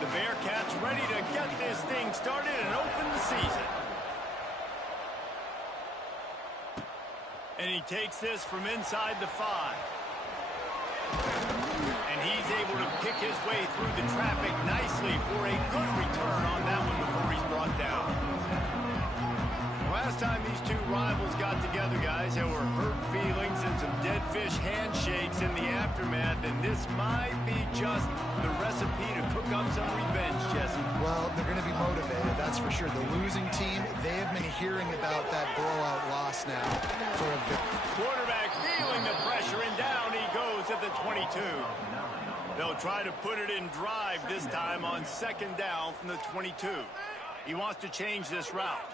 The Bearcats ready to get this thing started and open the season. And he takes this from inside the 5. And he's able to pick his way through the traffic nicely for a good return on that one before he's brought down. Last time these two rivals got together, guys, there were hurt feelings and some dead fish handshakes in the aftermath, and this might be just the recipe to cook up some revenge, Jesse. Well, they're going to be motivated, that's for sure. The losing team, they have been hearing about that blowout loss now for a victory. Quarterback feeling the pressure, and down he goes at the 22. They'll try to put it in drive this time on second down from the 22. He wants to change this route.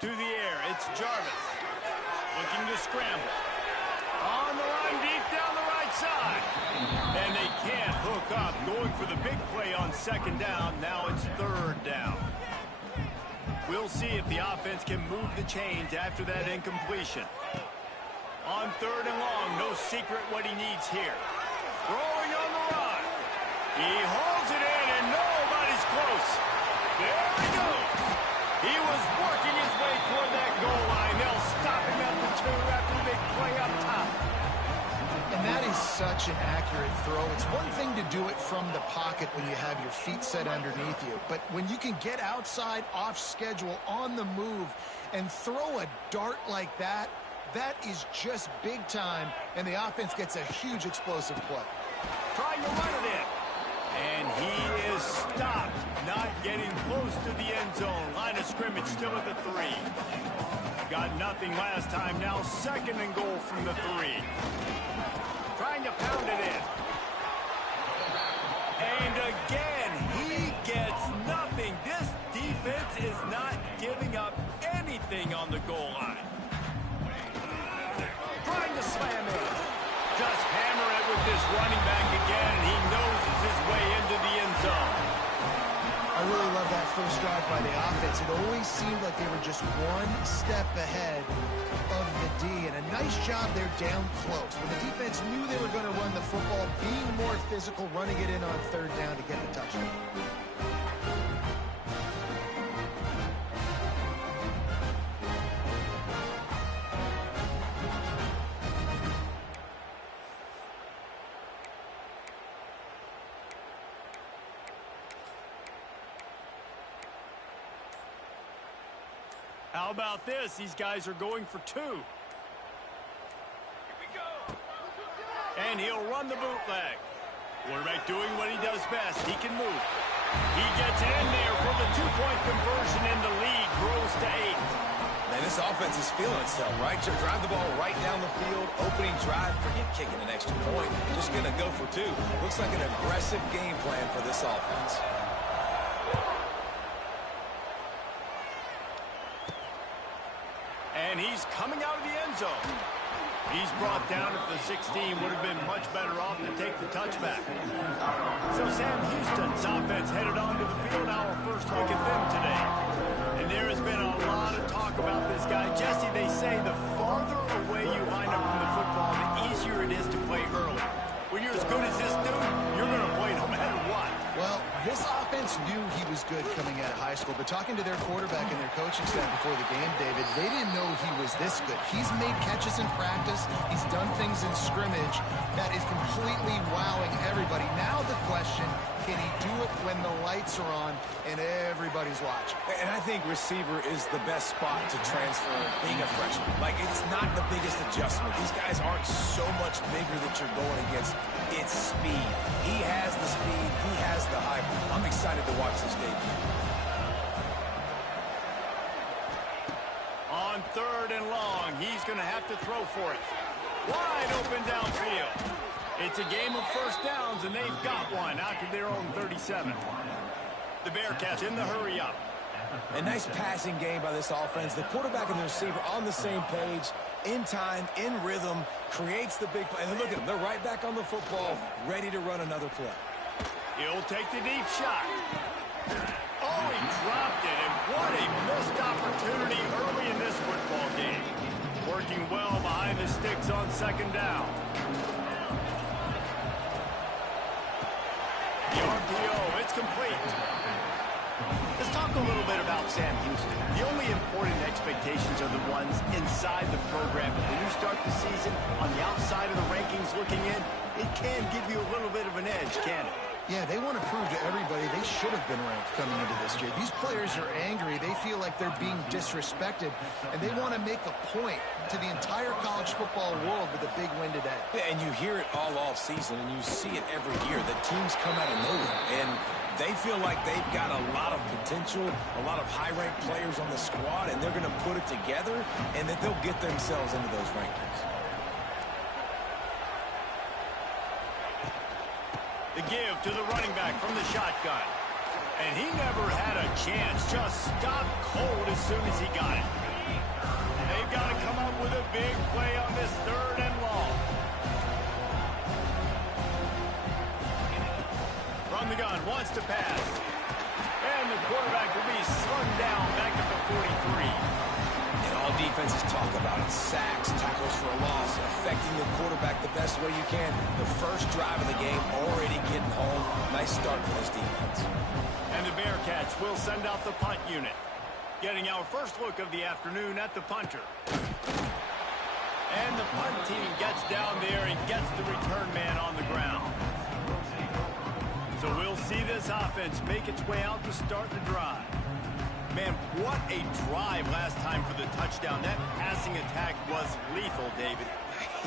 To the air, it's Jarvis. Looking to scramble. On the line, deep down the right side. And they can't hook up. Going for the big play on second down. Now it's third down. We'll see if the offense can move the chains after that incompletion. On third and long, no secret what he needs here. Throwing on the run. He holds it in, and nobody's close. There he goes. He was working his way toward that goal line. They'll stop him at the 2 after the big play up top. And that is such an accurate throw. It's one thing to do it from the pocket when you have your feet set underneath you. But when you can get outside, off schedule, on the move, and throw a dart like that, that is just big time. And the offense gets a huge explosive play. Trying to run it in. And he is stopped, not getting close to the end zone. Line of scrimmage still at the 3. Got nothing last time. Now second and goal from the 3. Trying to pound it in. And again, he gets nothing. This defense is not giving up anything on the goal line. Trying to slam it. Just hammer it with this running back again, and he noses his way into the end zone. I really love that first drive by the offense. It always seemed like they were just one step ahead of the D, and a nice job there down close. When the defense knew they were going to run the football, being more physical, running it in on third down to get the touchdown. How about this? These guys are going for 2. Here we go. And he'll run the bootleg. Quarterback doing what he does best. He can move. He gets it in there for the 2-point conversion, and the lead grows to 8. Man, this offense is feeling itself, right? You drive the ball right down the field. Opening drive, forget kicking an extra point. Just going to go for 2. Looks like an aggressive game plan for this offense. And he's coming out of the end zone. He's brought down at the 16. Would have been much better off to take the touchback. So Sam Houston's offense headed onto the field. Our first look at them today. And there has been a lot of talk about this guy. Jesse, they say the farther away you line up from the football, the easier it is to play early. When you're as good as this dude, you're going to play no matter what. Well, this offense knew he was good coming out of high school, but talking to their quarterback and their coaching staff before the game, David, they didn't know he was this good. He's made catches in practice. He's done things in scrimmage that is completely wowing everybody. Now the question, can he do it when the lights are on and everybody's watching? And I think receiver is the best spot to transfer being a freshman. Like, it's not the biggest adjustment. These guys aren't so much bigger that you're going against. It's speed. He has the speed. He has the hype. I'm excited to watch this debut. On third and long, he's going to have to throw for it. Wide open downfield. It's a game of first downs, and they've got one out to their own 37. The Bearcats in the hurry up. A nice passing game by this offense. The quarterback and the receiver on the same page, in time, in rhythm, creates the big play. And look at them. They're right back on the football, ready to run another play. He'll take the deep shot. Oh, he dropped it, and what a missed opportunity early in this football game. Working Lumberjacks on second down. The RPO, it's complete. Let's talk a little bit about Sam Houston. The only important expectations are the ones inside the program. But when you start the season on the outside of the rankings looking in, it can give you a little bit of an edge, can it? Yeah, they want to prove to everybody they should have been ranked coming into this year. These players are angry. They feel like they're being disrespected, and they want to make a point to the entire college football world with a big win today. Yeah, and you hear it all off season, and you see it every year. The teams come out of nowhere, and they feel like they've got a lot of potential, a lot of high-ranked players on the squad, and they're going to put it together, and that they'll get themselves into those rankings. The give to the running back from the shotgun. And he never had a chance. Just stopped cold as soon as he got it. They've got to come up with a big play on this 3rd and long. From the gun, wants to pass. And the quarterback will be slung down back at the 43. And all defenses talk about it. Sacks, tackles for a loss, affecting the quarterback the best way you can. The first drive of the game, already getting home. Nice start for this defense. And the Bearcats will send out the punt unit. Getting our first look of the afternoon at the punter. And the punt team gets down there and gets the return man on the ground. So we'll see this offense make its way out to start the drive. Man, what a drive last time for the touchdown. That passing attack was lethal, David.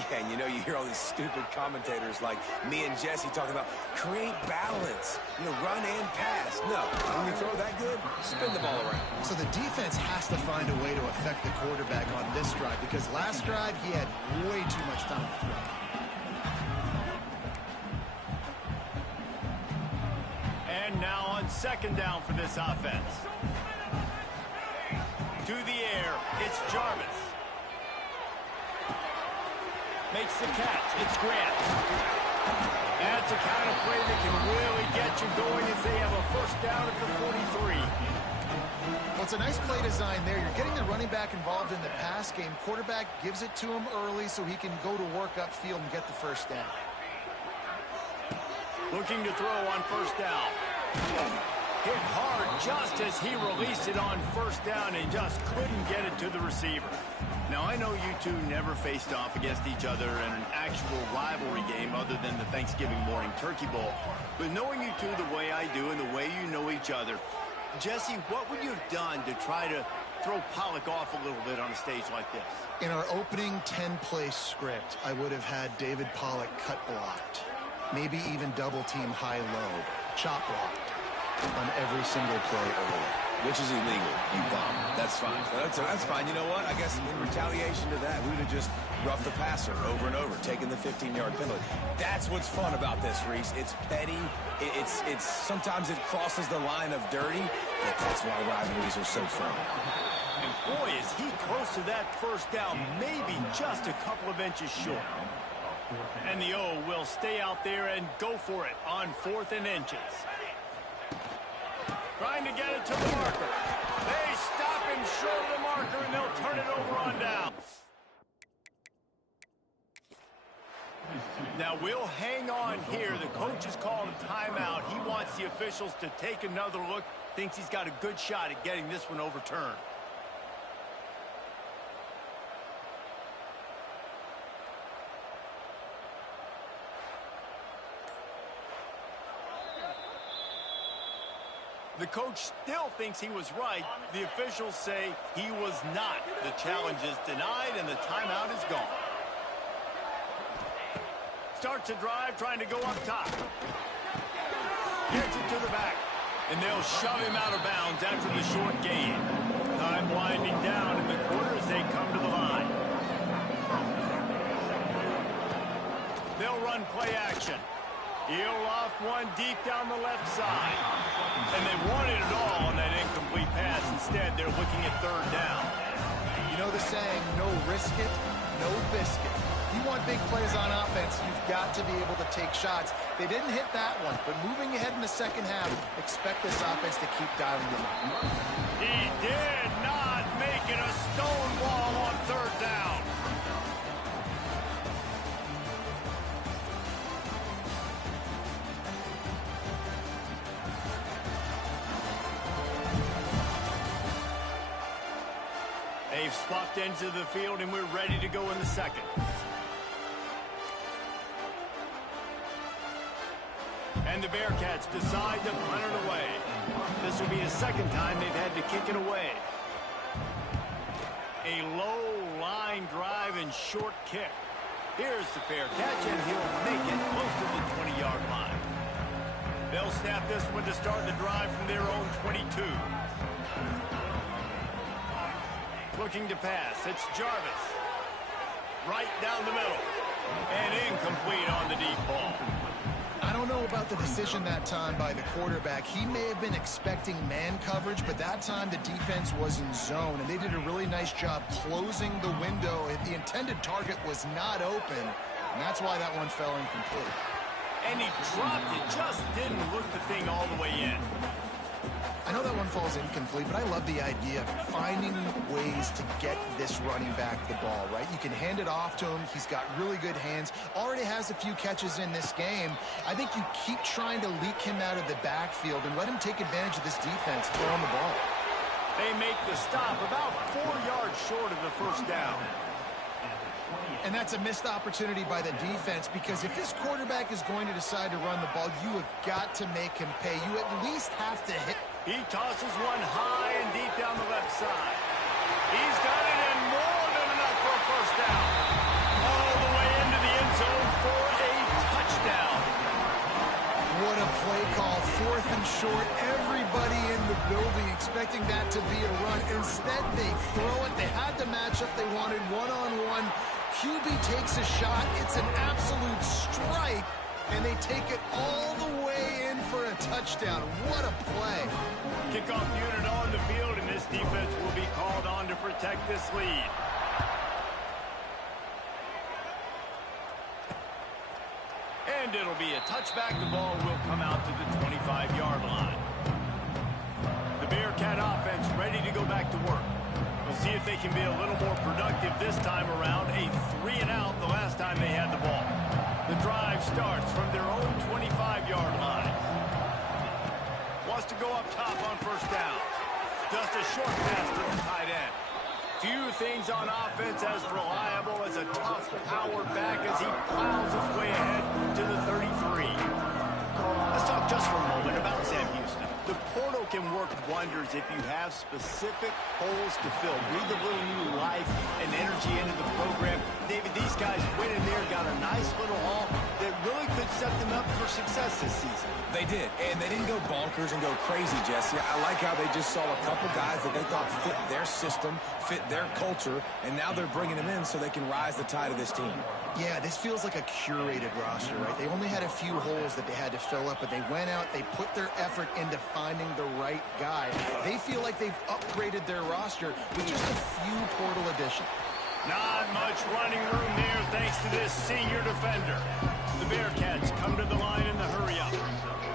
Yeah, and you hear all these stupid commentators like me and Jesse talking about create balance, run and pass. No, when you throw that good, spin the ball around. So the defense has to find a way to affect the quarterback on this drive, because last drive he had way too much time to throw. And now on second down for this offense. To the air, it's Jarvis. Makes the catch, it's Grant. That's a kind of play that can really get you going as they have a first down at the 43. Well, it's a nice play design there. You're getting the running back involved in the pass game. Quarterback gives it to him early so he can go to work upfield and get the first down. Looking to throw on first down. Hit hard just as he released it on first down and just couldn't get it to the receiver. Now, I know you two never faced off against each other in an actual rivalry game other than the Thanksgiving morning turkey bowl. But knowing you two the way I do and the way you know each other, Jesse, what would you have done to try to throw Pollock off a little bit on a stage like this? In our opening 10-play script, I would have had David Pollock cut blocked. Maybe even double team high-low, chop blocked on every single play early. Which is illegal, you bum. That's fine. That's fine. You know what? I guess in retaliation to that, we would have just roughed the passer over and over, taking the 15-yard penalty. That's what's fun about this, Reese. It's petty. It's sometimes it crosses the line of dirty, but that's why rivalries are so fun. And boy, is he close to that first down, maybe just a couple of inches short. And the O will stay out there and go for it on 4th and inches. Trying to get it to the marker. They stop him short of the marker, and they'll turn it over on down. Now, we'll hang on here. The coach is calling a timeout. He wants the officials to take another look. Thinks he's got a good shot at getting this one overturned. The coach still thinks he was right. The officials say he was not. The challenge is denied, and the timeout is gone. Starts a drive, trying to go up top. Gets it to the back. And they'll shove him out of bounds after the short gain. Time winding down in the quarter as they come to the line. They'll run play action. He'll loft one deep down the left side. And they wanted it all on that incomplete pass. Instead, they're looking at 3rd down. You know the saying, no risk it, no biscuit. If you want big plays on offense, you've got to be able to take shots. They didn't hit that one, but moving ahead in the second half, expect this offense to keep dialing them up. He did not make it a stone wall on 3rd down. Popped into the field, and we're ready to go in the second. And the Bearcats decide to punt it away. This will be the second time they've had to kick it away. A low line drive and short kick. Here's the fair catch, and he'll make it close to the 20-yard line. They'll snap this one to start the drive from their own 22. Looking to pass. It's Jarvis. Right down the middle. And incomplete on the deep ball. I don't know about the decision that time by the quarterback. He may have been expecting man coverage, but that time the defense was in zone, and they did a really nice job closing the window. The intended target was not open, and that's why that one fell incomplete. And he dropped it, just didn't look the thing all the way in. I know that one falls incomplete, but I love the idea of finding ways to get this running back the ball, right? You can hand it off to him. He's got really good hands. Already has a few catches in this game. I think you keep trying to leak him out of the backfield and let him take advantage of this defense throwing the ball. They make the stop about 4 yards short of the first down. And that's a missed opportunity by the defense, because if this quarterback is going to decide to run the ball, you have got to make him pay. You at least have to hit. He tosses one high and deep down the left side. He's got it, and more than enough for a first down. All the way into the end zone for a touchdown. What a play call. 4th and short. Everybody in the building expecting that to be a run. Instead, they throw it. They had the matchup they wanted, one-on-one. QB takes a shot. It's an absolute strike, and they take it all the way in for a touchdown. What a play. Kickoff unit on the field, and this defense will be called on to protect this lead. And it'll be a touchback. The ball will come out to the 25-yard line. The Bearcat offense ready to go back to work. We'll see if they can be a little more productive this time around. A 3-and-out the last time they had the ball. The drive starts from their own 25-yard line. Wants to go up top on first down. Just a short pass to the tight end. Few things on offense as reliable as a tough power back as he plows his way ahead to the 33. Let's talk just for a moment about Sam Houston. The portal can work wonders if you have specific holes to fill. Breathe a little new life and energy into the program. David, these guys went in there, got a nice little haul that really could set them up for success this season. They did, and they didn't go bonkers and go crazy, Jesse. I like how they just saw a couple guys that they thought fit their system, fit their culture, and now they're bringing them in so they can rise the tide of this team. Yeah, this feels like a curated roster, right? They only had a few holes that they had to fill up, but they went out, they put their effort into finding the right guy. They feel like they've upgraded their roster with just a few portal additions. Not much running room there thanks to this senior defender. The Bearcats come to the line in the hurry-up.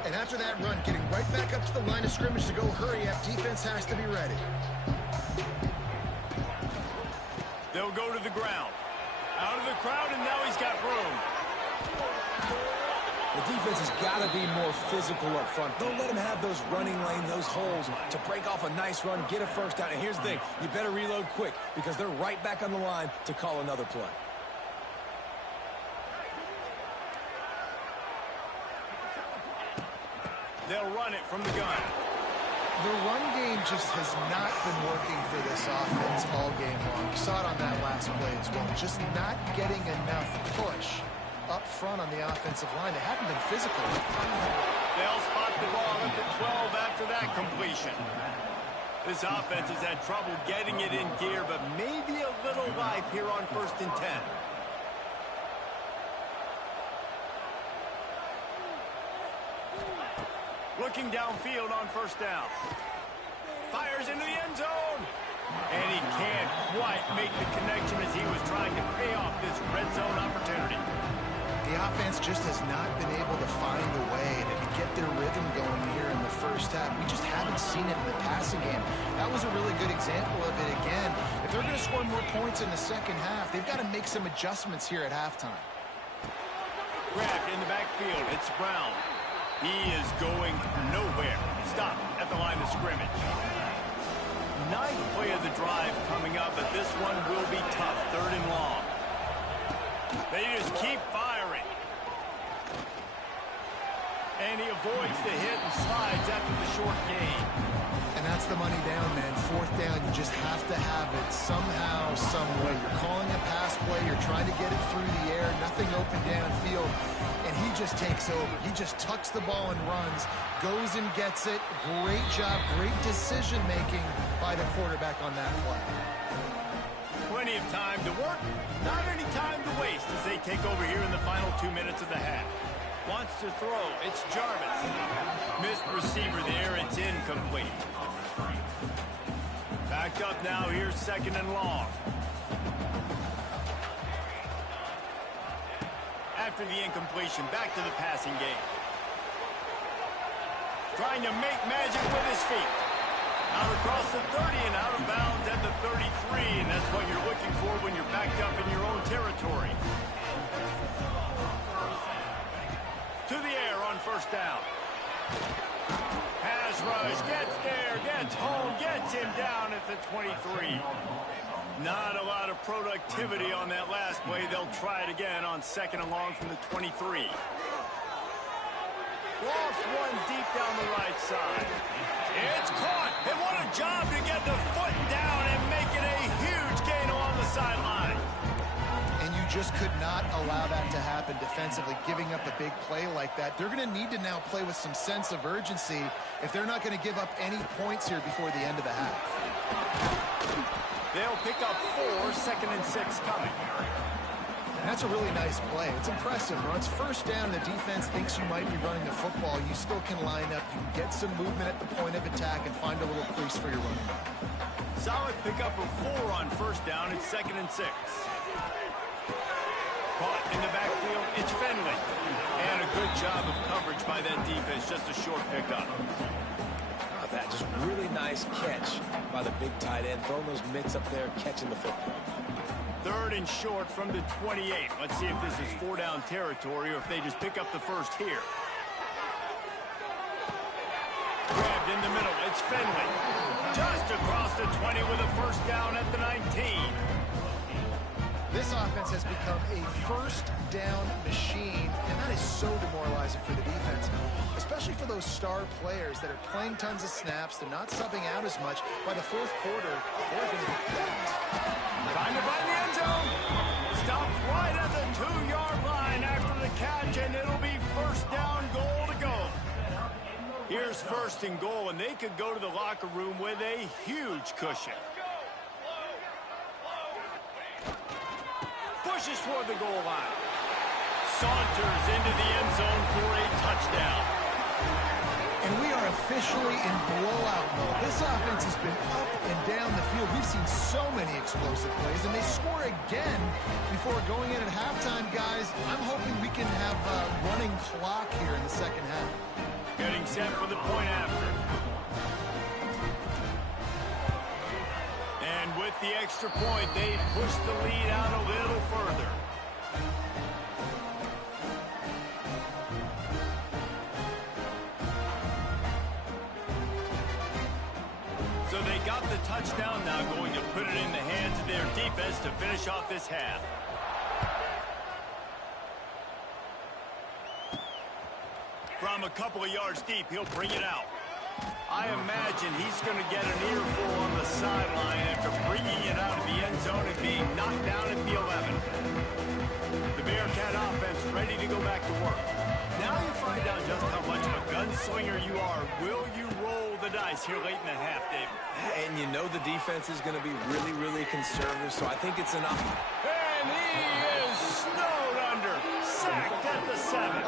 And after that run, getting right back up to the line of scrimmage to go hurry-up, defense has to be ready. They'll go to the ground. Out of the crowd, and now he's got room. The defense has got to be more physical up front. Don't let them have those running lanes, those holes to break off a nice run, get a first down. And here's the thing, you better reload quick because they're right back on the line to call another play. They'll run it from the gun. The run game just has not been working for this offense all game long. You saw it on that last play as well. Just not getting enough push up front on the offensive line. They haven't been physical. They'll spot the ball at the 12 after that completion. This offense has had trouble getting it in gear, but maybe a little life here on 1st and 10. Looking downfield on first down. Fires into the end zone. And he can't quite make the connection as he was trying to pay off this red zone opportunity. The offense just has not been able to find a way to get their rhythm going here in the first half. We just haven't seen it in the passing game. That was a really good example of it again. If they're going to score more points in the second half, they've got to make some adjustments here at halftime. Grabbed in the backfield. It's Brown. He is going nowhere. Stop at the line of scrimmage. Ninth play of the drive coming up, but this one will be tough. 3rd and long. They just keep firing. And he avoids the hit and slides after the short gain. And that's the money down, man. 4th down, you just have to have it somehow, some way. You're calling a pass play. You're trying to get it through the air. Nothing open downfield. And he just takes over. He just tucks the ball and runs, goes and gets it. Great job, great decision-making by the quarterback on that play. Plenty of time to work, not any time to waste as they take over here in the final 2 minutes of the half. Wants to throw, it's Jarvis. Missed receiver there, it's incomplete. Backed up now, here's 2nd and long. After the incompletion, back to the passing game. Trying to make magic with his feet. Out across the 30 and out of bounds at the 33, and that's what you're looking for when you're backed up in your own territory. To the air on 1st down. Pass rush, gets there, gets home, gets him down at the 23. Not a lot of productivity on that last play. They'll try it again on 2nd and long from the 23. Lost one deep down the right side. It's caught, and what a job to get the foot down and make it a huge gain along the sideline. And you just could not allow that to happen defensively, giving up a big play like that. They're going to need to now play with some sense of urgency if they're not going to give up any points here before the end of the half. They'll pick up 4, 2nd and 6 coming. And that's a really nice play. It's impressive. When it's 1st down, the defense thinks you might be running the football. You still can line up. You can get some movement at the point of attack and find a little crease for your running back. Solid pickup of 4 on 1st down. It's 2nd and 6. Caught in the backfield, it's Finley. And a good job of coverage by that defense. Just a short pickup. That just really nice catch by the big tight end. Throwing those mitts up there, catching the football. 3rd and short from the 28. Let's see if this is 4-down territory or if they just pick up the 1st here. Grabbed in the middle. It's Finley. Just across the 20 with a 1st down at the 19. This offense has become a 1st down machine, and that is so demoralizing for the defense, especially for those star players that are playing tons of snaps. They're not subbing out as much. By the 4th quarter, they're going to be backed. Trying to find the end zone. Stopped right at the 2-yard line after the catch, and it'll be 1st down, goal to go. Here's 1st and goal, and they could go to the locker room with a huge cushion. Pushes for the goal line. Saunters into the end zone for a touchdown. And we are officially in blowout mode. This offense has been up and down the field. We've seen so many explosive plays, and they score again before going in at halftime, guys. I'm hoping we can have a running clock here in the 2nd half. Getting set for the point after. And with the extra point, they push the lead out a little further. So they got the touchdown, now going to put it in the hands of their defense to finish off this half. From a couple of yards deep, he'll bring it out. I imagine he's going to get an earful on the sideline after bringing it out of the end zone and being knocked down at the 11. The Bearcat offense ready to go back to work. Now you find out just how much of a gunslinger you are. Will you roll the dice here late in the half, David? And you know the defense is going to be really, really conservative, so I think it's enough. And he is snowed under. Sacked at the 7.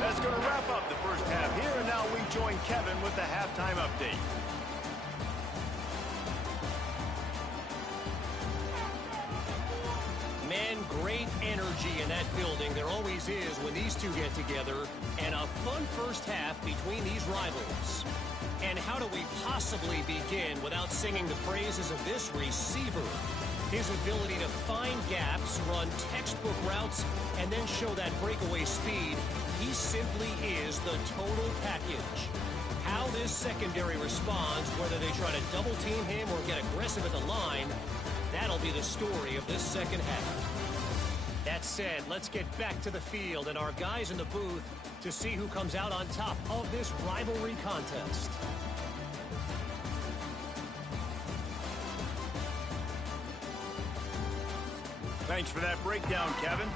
That's going to wrap up the first half here, and now we join Kevin with the halftime update. Man, great energy in that building. There always is when these two get together. And a fun first half between these rivals. And how do we possibly begin without singing the praises of this receiver? His ability to find gaps, run textbook routes, and then show that breakaway speed, he simply is the total package. How this secondary responds, whether they try to double-team him or get aggressive at the line, that'll be the story of this second half. That said, let's get back to the field and our guys in the booth to see who comes out on top of this rivalry contest. Thanks for that breakdown, Kevin.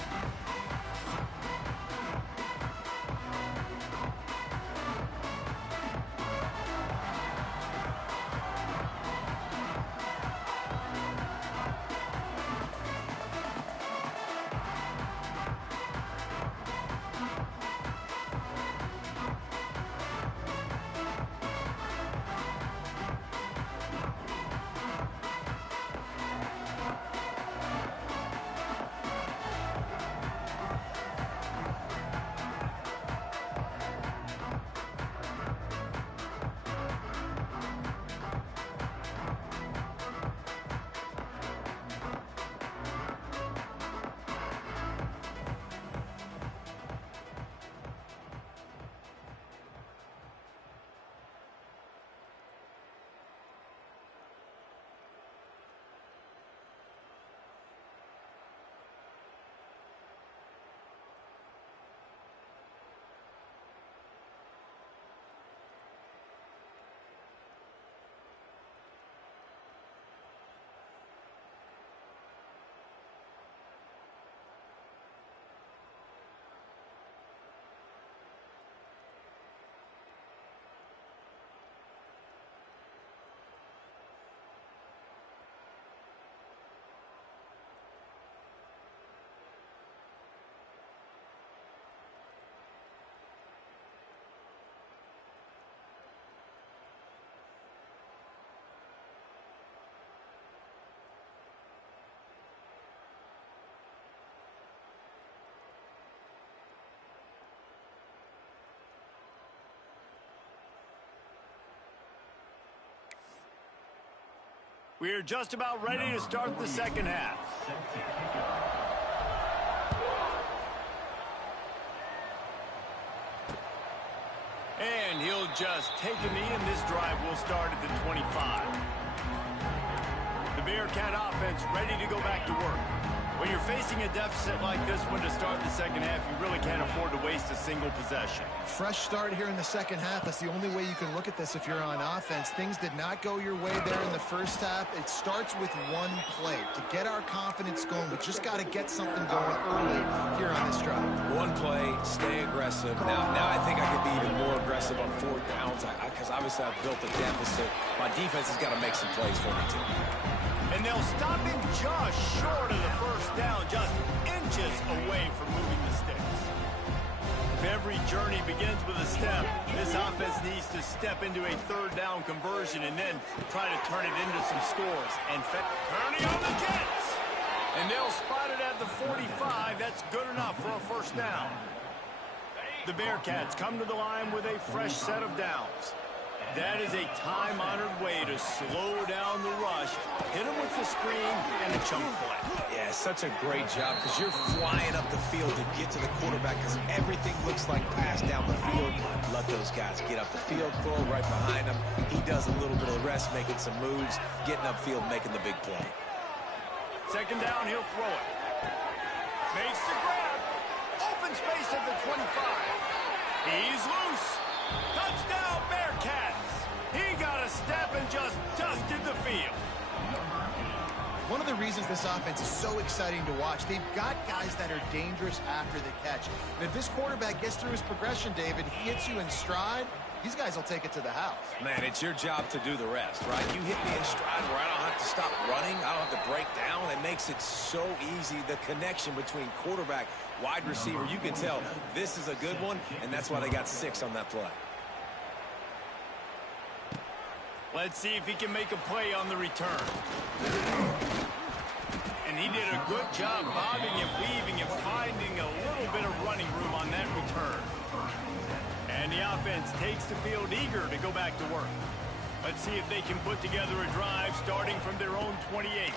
We are just about ready to start the second half. And he'll just take a knee, and this drive will start at the 25. The Bearcat offense ready to go back to work. When you're facing a deficit like this one to start the second half, you really can't afford to waste a single possession. Fresh start here in the second half. That's the only way you can look at this if you're on offense. Things did not go your way there in the first half. It starts with one play. To get our confidence going, we just got to get something going early here on this drive. One play, stay aggressive. Now I think I could be even more aggressive on fourth downs because obviously I've built a deficit. My defense has got to make some plays for me too. And they'll stop him just short of the first down, just inches away from moving the sticks. If every journey begins with a step, this offense needs to step into a third down conversion and then try to turn it into some scores. And turning on the Jets. And they'll spot it at the 45. That's good enough for a first down. The Bearcats come to the line with a fresh set of downs. That is a time-honored way to slow down the rush, hit them with the screen, and a chunk play. Yeah, such a great job because you're flying up the field to get to the quarterback because everything looks like pass down the field. Let those guys get up the field, throw right behind him. He does a little bit of rest, making some moves, getting upfield, making the big play. Second down, he'll throw it. Makes the grab. Open space at the 25. He's loose. Touchdown, Bearcats. He got a step and just dusted the field. One of the reasons this offense is so exciting to watch, they've got guys that are dangerous after the catch. And if this quarterback gets through his progression, David, he hits you in stride, these guys will take it to the house. Man, it's your job to do the rest, right? You hit me in stride where I don't have to stop running. I don't have to break down. It makes it so easy. The connection between quarterback, wide receiver, you can tell this is a good one, and that's why they got 6 on that play. Let's see if he can make a play on the return. And he did a good job bobbing and weaving and finding a little bit of running room on that return. And the offense takes the field eager to go back to work. Let's see if they can put together a drive starting from their own 28.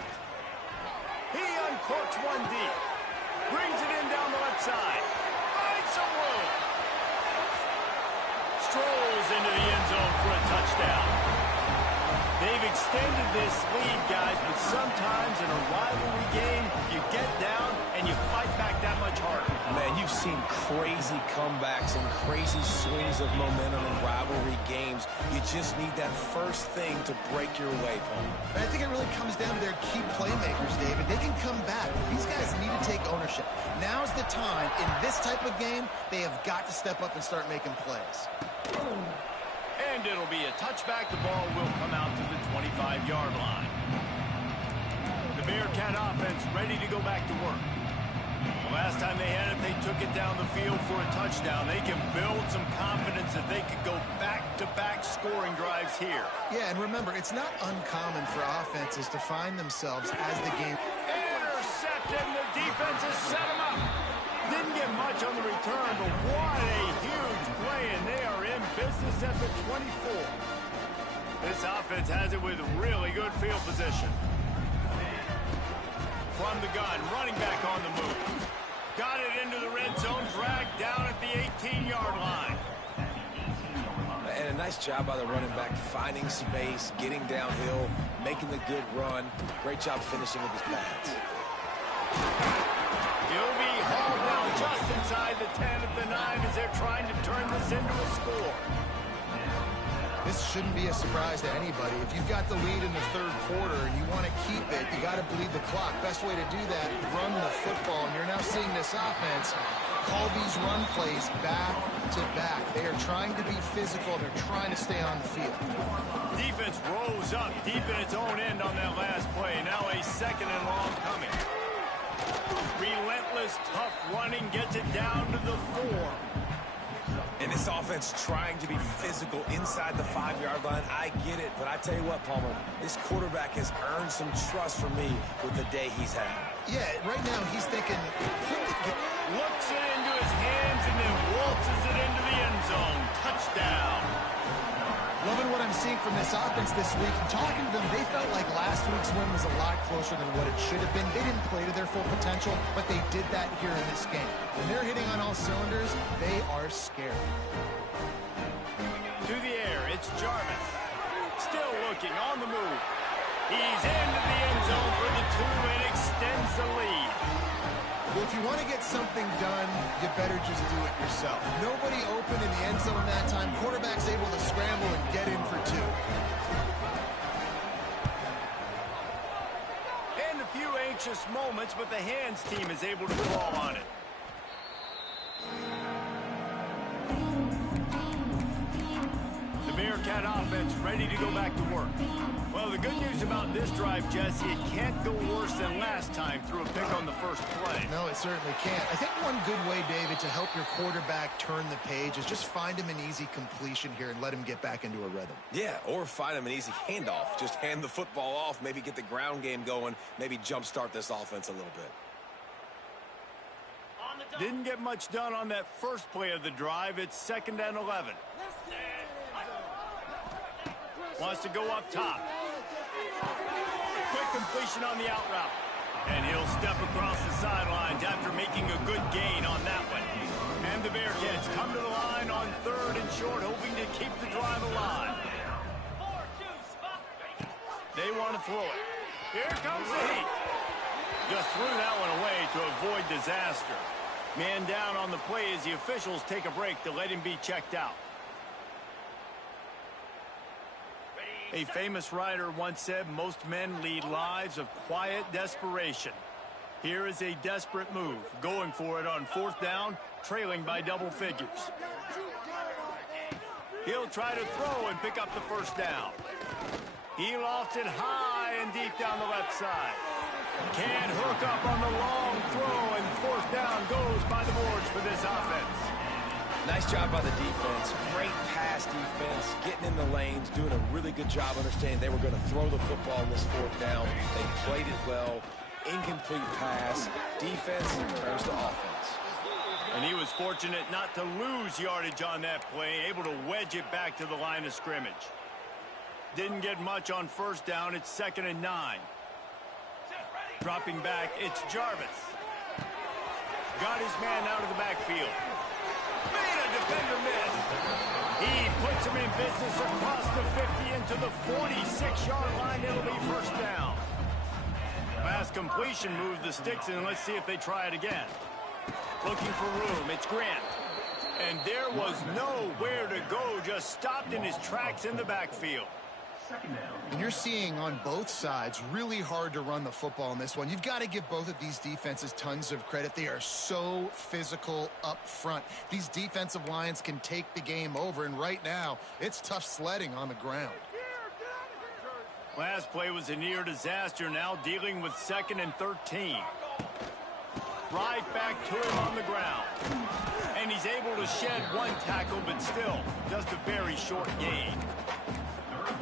hooks one deep. Brings it in down the left side. Finds some room. Strolls into the end zone for a touchdown. They've extended this lead, guys, but sometimes in a rivalry game, you get down and you fight back that much harder. Man, you've seen crazy comebacks and crazy swings of momentum in rivalry games. You just need that first thing to break your way, Paul. I think it really comes down to their key playmakers, David. They can come back. These guys need to take ownership. Now's the time. In this type of game, they have got to step up and start making plays. And it'll be a touchback. The ball will come out to the 25-yard line. The Bearcat offense ready to go back to work. The last time they had it, they took it down the field for a touchdown. They can build some confidence that they could go back-to-back scoring drives here. Yeah, and remember, it's not uncommon for offenses to find themselves as the game. Intercepted, and the defense has set them up. Didn't get much on the return, but what a huge play, and they are in business at the 24. This offense has it with really good field position. From the gun, running back on the move. Got it into the red zone, dragged down at the 18-yard line. And a nice job by the running back, finding space, getting downhill, making the good run. Great job finishing with his pads. He'll be hauled down just inside the 10 at the 9 as they're trying to turn this into a score. This shouldn't be a surprise to anybody. If you've got the lead in the third quarter and you want to keep it, you got to bleed the clock. Best way to do that, run the football. And you're now seeing this offense call these run plays back to back. They are trying to be physical. They're trying to stay on the field. Defense rose up deep in its own end on that last play. Now a second and long coming. Relentless, tough running gets it down to the 4. And this offense trying to be physical inside the 5-yard line. I get it, but I tell you what, Palmer, this quarterback has earned some trust from me with the day he's had. Yeah, right now he's thinking, looks it into his hands and then waltzes it into the end zone. Touchdown. Loving what I'm seeing from this offense this week. And talking to them, they felt like last week's win was a lot closer than what it should have been. They didn't play to their full potential, but they did that here in this game. When they're hitting on all cylinders, they are scary. To the air, it's Jarvis. Still looking on the move. He's into the end zone for the 2 and extends the lead. Well, if you want to get something done, you better just do it yourself. Nobody open in the end zone that time. Quarterback's able to scramble and get in for 2. And a few anxious moments, but the hands team is able to call on it. The Bearcat offense ready to go back to work. Well, the good news about this drive, Jesse, it can't go worse than last time through a pick on the first play. No, it certainly can't. I think one good way, David, to help your quarterback turn the page is just find him an easy completion here and let him get back into a rhythm. Yeah, or find him an easy handoff. Just hand the football off, maybe get the ground game going, maybe jumpstart this offense a little bit. Didn't get much done on that first play of the drive. It's 2nd and 11. Wants to go up top. Quick completion on the out route. And he'll step across the sidelines after making a good gain on that one. And the Bearcats come to the line on 3rd and short, hoping to keep the drive alive. They want to throw it. Here comes the heat. Just threw that one away to avoid disaster. Man down on the play as the officials take a break to let him be checked out. A famous writer once said, most men lead lives of quiet desperation. Here is a desperate move, going for it on 4th down, trailing by double figures. He'll try to throw and pick up the 1st down. He lofts it high and deep down the left side. Can't hook up on the long throw, and 4th down goes by the boards for this offense. Nice job by the defense. Great pass defense, getting in the lanes, doing a really good job understanding they were going to throw the football in this 4th down. They played it well. Incomplete pass. Defense turns to offense. And he was fortunate not to lose yardage on that play, able to wedge it back to the line of scrimmage. Didn't get much on 1st down. It's 2nd and 9. Dropping back, it's Jarvis. Got his man out of the backfield. Made a defender miss. He puts him in business across the 50 into the 46-yard line. It'll be first down. Pass completion moved the sticks, and let's see if they try it again. Looking for room. It's Grant. And there was nowhere to go, just stopped in his tracks in the backfield. And you're seeing on both sides really hard to run the football in this one. You've got to give both of these defenses tons of credit. They are so physical up front. These defensive lines can take the game over, and right now it's tough sledding on the ground. Last play was a near disaster, now dealing with 2nd and 13. Right back to him on the ground. And he's able to shed one tackle, but still just a very short gain.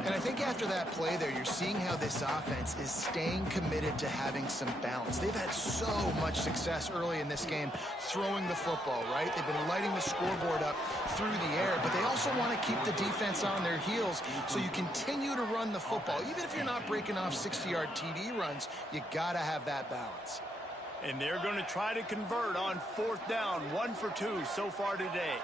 And I think after that play there, you're seeing how this offense is staying committed to having some balance. They've had so much success early in this game throwing the football, right? They've been lighting the scoreboard up through the air, but they also want to keep the defense on their heels, so you continue to run the football. Even if you're not breaking off 60-yard TD runs, you got to have that balance. And they're going to try to convert on 4th down, 1 for 2 so far today.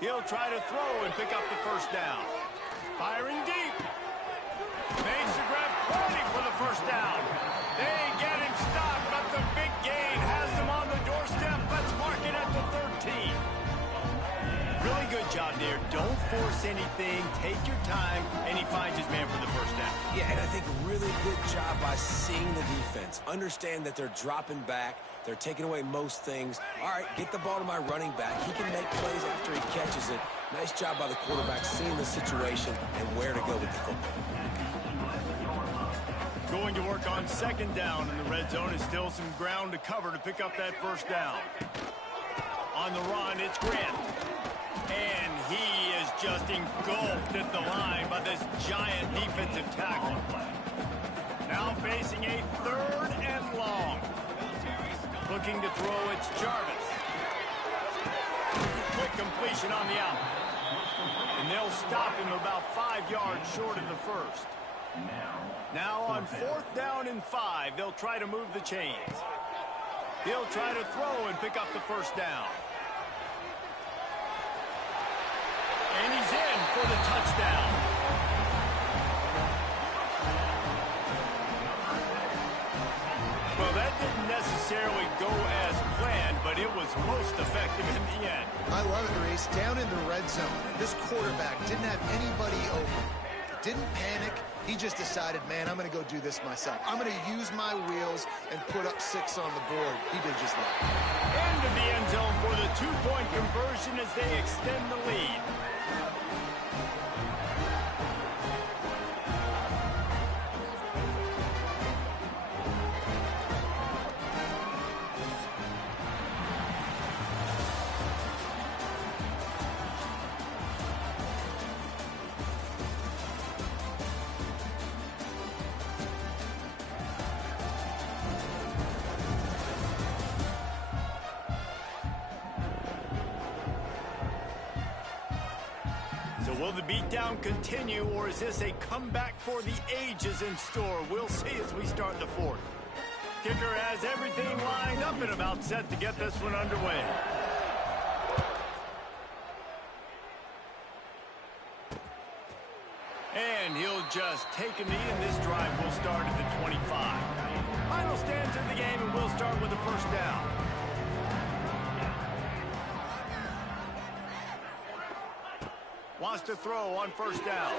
He'll try to throw and pick up the first down. Firing deep. Makes the grab plenty for the first down. They get him stopped, but the big gain has them on the doorstep. Let's mark it at the 13. Really good job there. Don't force anything. Take your time, and he finds his man for the first down. Yeah, and I think really good job by seeing the defense. Understand that they're dropping back. They're taking away most things. All right, get the ball to my running back. He can make plays after he catches it. Nice job by the quarterback seeing the situation and where to go with the football. Going to work on 2nd down, and the red zone is still some ground to cover to pick up that first down. On the run, it's Grant. And he is just engulfed at the line by this giant defensive tackle. Now facing a 3rd and long. Looking to throw, it's Jarvis. Quick completion on the out. And they'll stop him about 5 yards short of the first. Now on 4th down and 5, they'll try to move the chains. He'll try to throw and pick up the first down. And he's in for the touchdown. Well, that didn't necessarily go as planned, but it was most effective in the end. I love it, Reese. Down in the red zone, this quarterback didn't have anybody open. Didn't panic. He just decided, man, I'm going to go do this myself. I'm going to use my wheels and put up 6 on the board. He did just that. Into the end zone for the 2-point conversion as they extend the lead. So will the beatdown continue, or is this a comeback for the ages in store? We'll see as we start the 4th. Kicker has everything lined up and about set to get this one underway. And he'll just take a knee, and this drive will start at the 25. Final stands of the game, and we'll start with the first down. Wants to throw on 1st down.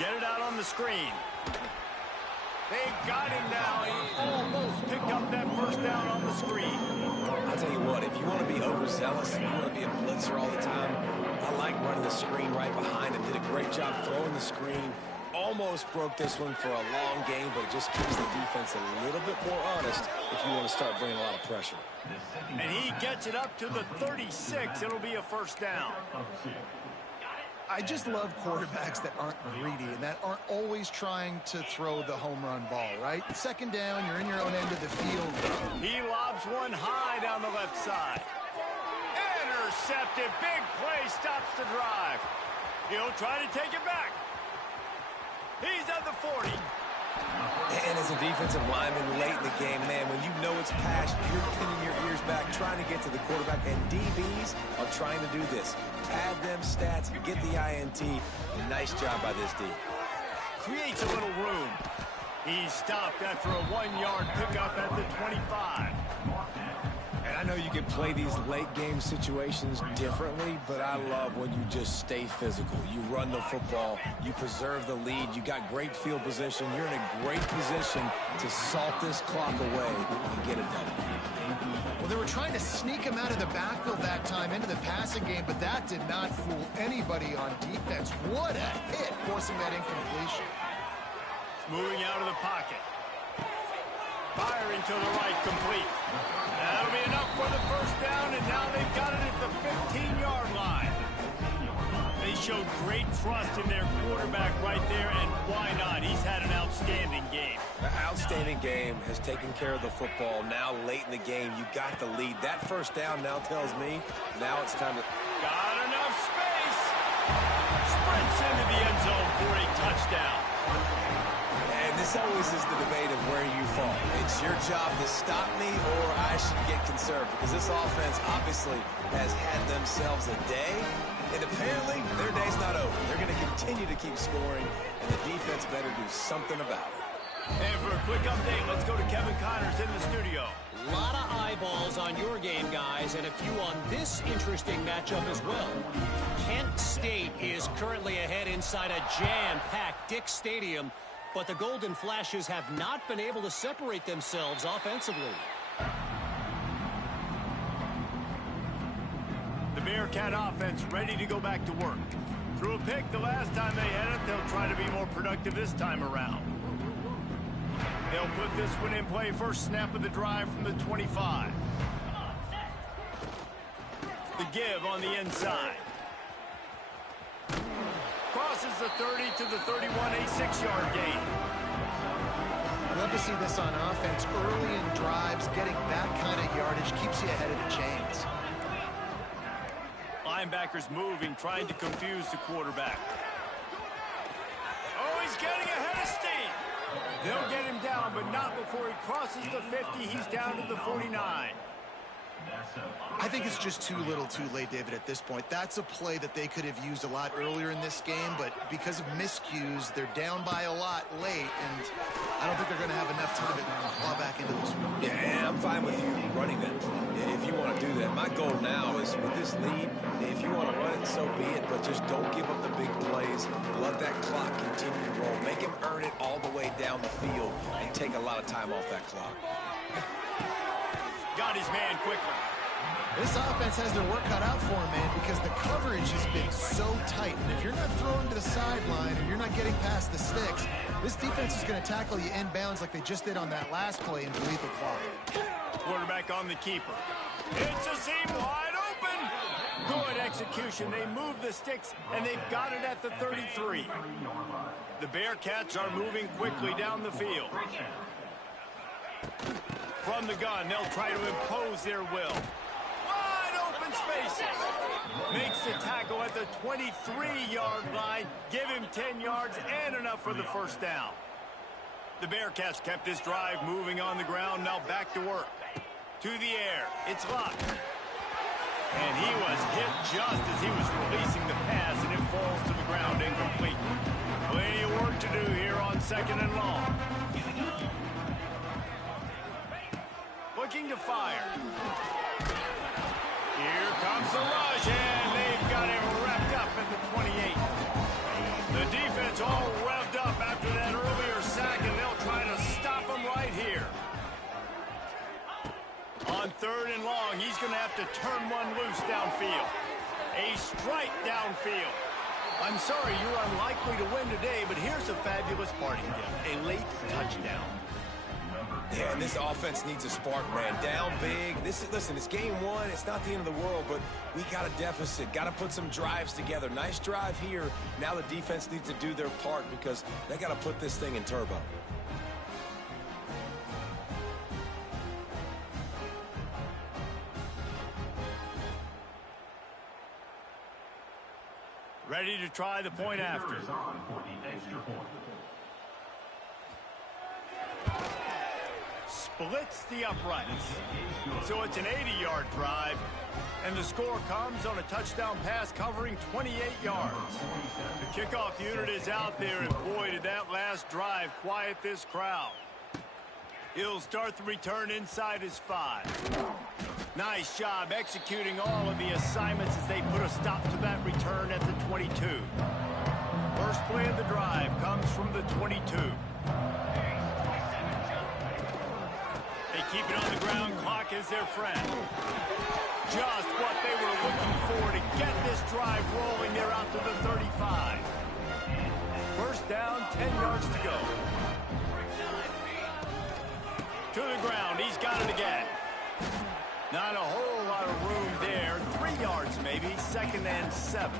Get it out on the screen. They've got him now. He almost picked up that first down on the screen. I'll tell you what, if you want to be overzealous and you want to be a blitzer all the time, I like running the screen right behind him. Did a great job throwing the screen. Almost broke this one for a long game, but it just keeps the defense a little bit more honest if you want to start bringing a lot of pressure. And he gets it up to the 36. It'll be a first down. I just love quarterbacks that aren't greedy and that aren't always trying to throw the home run ball, right? Second down, you're in your own end of the field. He lobs one high down the left side. Intercepted. Big play stops the drive. He'll try to take it back. He's at the 40. And as a defensive lineman late in the game, man, when you know it's passed, you're pinning your ears back, trying to get to the quarterback, and DBs are trying to do this. Pad them stats, get the INT. Nice job by this D. Creates a little room. He's stopped after a 1-yard pickup at the 25. And I know you can play these late game situations differently, but I love when you just stay physical. You run the football, you preserve the lead, you got great field position, you're in a great position to salt this clock away and get it done. Well, they were trying to sneak him out of the backfield that time into the passing game, but that did not fool anybody on defense. What a hit, forcing that incompletion. Moving out of the pocket. Firing to the right, complete. That'll be enough for the first down, and now they've got it at the 15-yard line. They showed great trust in their quarterback right there, and why not? He's had an outstanding game. An outstanding game, has taken care of the football. Now late in the game, you got the lead. That first down now tells me now it's time to... Got enough space. Sprints into the end zone for a touchdown. And this always is the debate of where you fall. It's your job to stop me, or I should get conserved, because this offense obviously has had themselves a day, and apparently their day's not over. They're going to continue to keep scoring, and the defense better do something about it. And for a quick update, let's go to Kevin Connors in the studio. A lot of eyeballs on your game, guys, and a few on this interesting matchup as well. Kent State is currently ahead inside a jam-packed Dick Stadium, but the Golden Flashes have not been able to separate themselves offensively. The Bearcat offense ready to go back to work. Threw a pick the last time they had it. They'll try to be more productive this time around. They'll put this one in play. First snap of the drive from the 25. The give on the inside. Crosses the 30 to the 31, a 6-yard gain. I love to see this on offense. Early in drives, getting that kind of yardage keeps you ahead of the chains. Linebackers moving, trying to confuse the quarterback. Oh, he's getting ahead of steam. They'll get him down, but not before he crosses the 50. He's down to the 49. I think it's just too little too late, David, at this point. That's a play that they could have used a lot earlier in this game, but because of miscues, they're down by a lot late, and I don't think they're going to have enough time to claw back into this one. Yeah, and I'm fine with you running that play if you want to do that. My goal now is with this lead, if you want to run it, so be it, but just don't give up the big plays. Let that clock continue to roll. Make him earn it all the way down the field and take a lot of time off that clock. Got his man quickly. This offense has their work cut out for him, man, because the coverage has been so tight. And if you're not throwing to the sideline or you're not getting past the sticks, this defense is going to tackle you inbounds like they just did on that last play and bleed the clock. Quarterback on the keeper. It's a seam wide open. Good execution. They move the sticks, and they've got it at the 33. The Bearcats are moving quickly down the field. From the gun, they'll try to impose their will. Wide open spaces. Makes the tackle at the 23-yard line. Give him 10 yards and enough for the first down. The Bearcats kept this drive moving on the ground. Now back to work. To the air. It's locked. And he was hit just as he was releasing the pass, and it falls to the ground incomplete. Plenty of work to do here on 2nd and long. Looking to fire. Here comes the rush, and they've got him wrapped up at the 28. The defense all revved up after that earlier sack, and they'll try to stop him right here. On 3rd and long, he's going to have to turn one loose downfield. A strike downfield. I'm sorry you're unlikely to win today, but here's a fabulous parting gift. A late touchdown. Yeah, and this offense needs a spark, man. Down big. Listen, it's game one. It's not the end of the world, but we got a deficit. Got to put some drives together. Nice drive here. Now the defense needs to do their part because they got to put this thing in turbo. Ready to try the point after. Splits the uprights. So it's an 80-yard drive, and the score comes on a touchdown pass covering 28 yards. The kickoff unit is out there, and boy, did that last drive quiet this crowd. He'll start the return inside his 5. Nice job executing all of the assignments as they put a stop to that return at the 22. First play of the drive comes from the 22. They keep it on the ground. Clock is their friend. Just what they were looking for to get this drive rolling. They're out to the 35. First down, 10 yards to go. To the ground. He's got it again. Not a whole lot of room there. 3 yards maybe. 2nd and 7.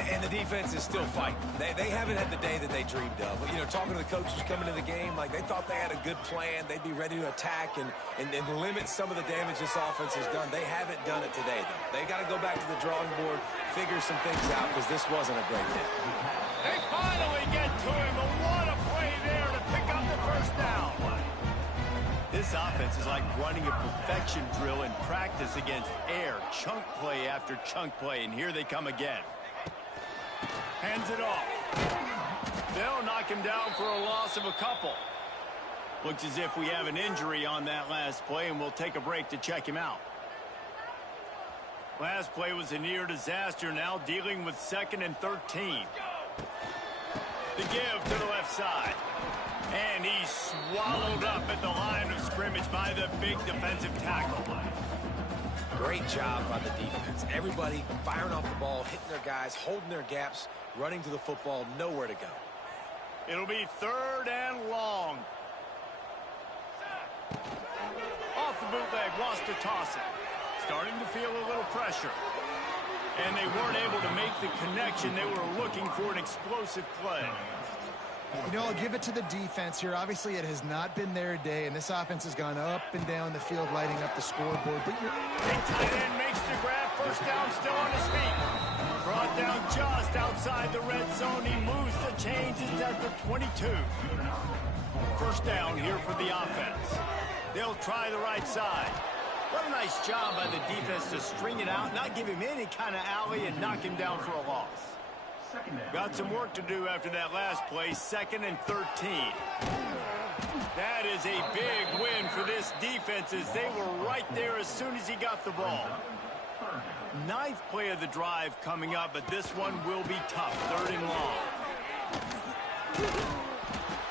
And the defense is still fighting. They haven't had the day that they dreamed of. But, you know, talking to the coaches coming into the game, like they thought they had a good plan. They'd be ready to attack and limit some of the damage this offense has done. They haven't done it today, though. They got to go back to the drawing board, figure some things out, because this wasn't a great day. They finally get to him, but what a play there to pick up the first down. This offense is like running a perfection drill in practice against air. Chunk play after chunk play, and here they come again. Hands it off. They'll knock him down for a loss of a couple. Looks as if we have an injury on that last play, and we'll take a break to check him out. Last play was a near disaster, now dealing with 2nd and 13. The give to the left side. And he's swallowed up at the line of scrimmage by the big defensive tackle. Great job by the defense. Everybody firing off the ball, hitting their guys, holding their gaps, running to the football, nowhere to go. It'll be 3rd and long. Off the bootleg, wants to toss it. Starting to feel a little pressure. And they weren't able to make the connection. They were looking for an explosive play. You know, I'll give it to the defense here. Obviously, it has not been their day, and this offense has gone up and down the field, lighting up the scoreboard. But big tight end makes the grab. First down, still on his feet. Brought down just outside the red zone. He moves the chains. It's at the 22. First down here for the offense. They'll try the right side. What a nice job by the defense to string it out, not give him any kind of alley, and knock him down for a loss. Got some work to do after that last play. 2nd and 13. That is a big win for this defense as they were right there as soon as he got the ball. 9th play of the drive coming up, but this one will be tough. 3rd and long.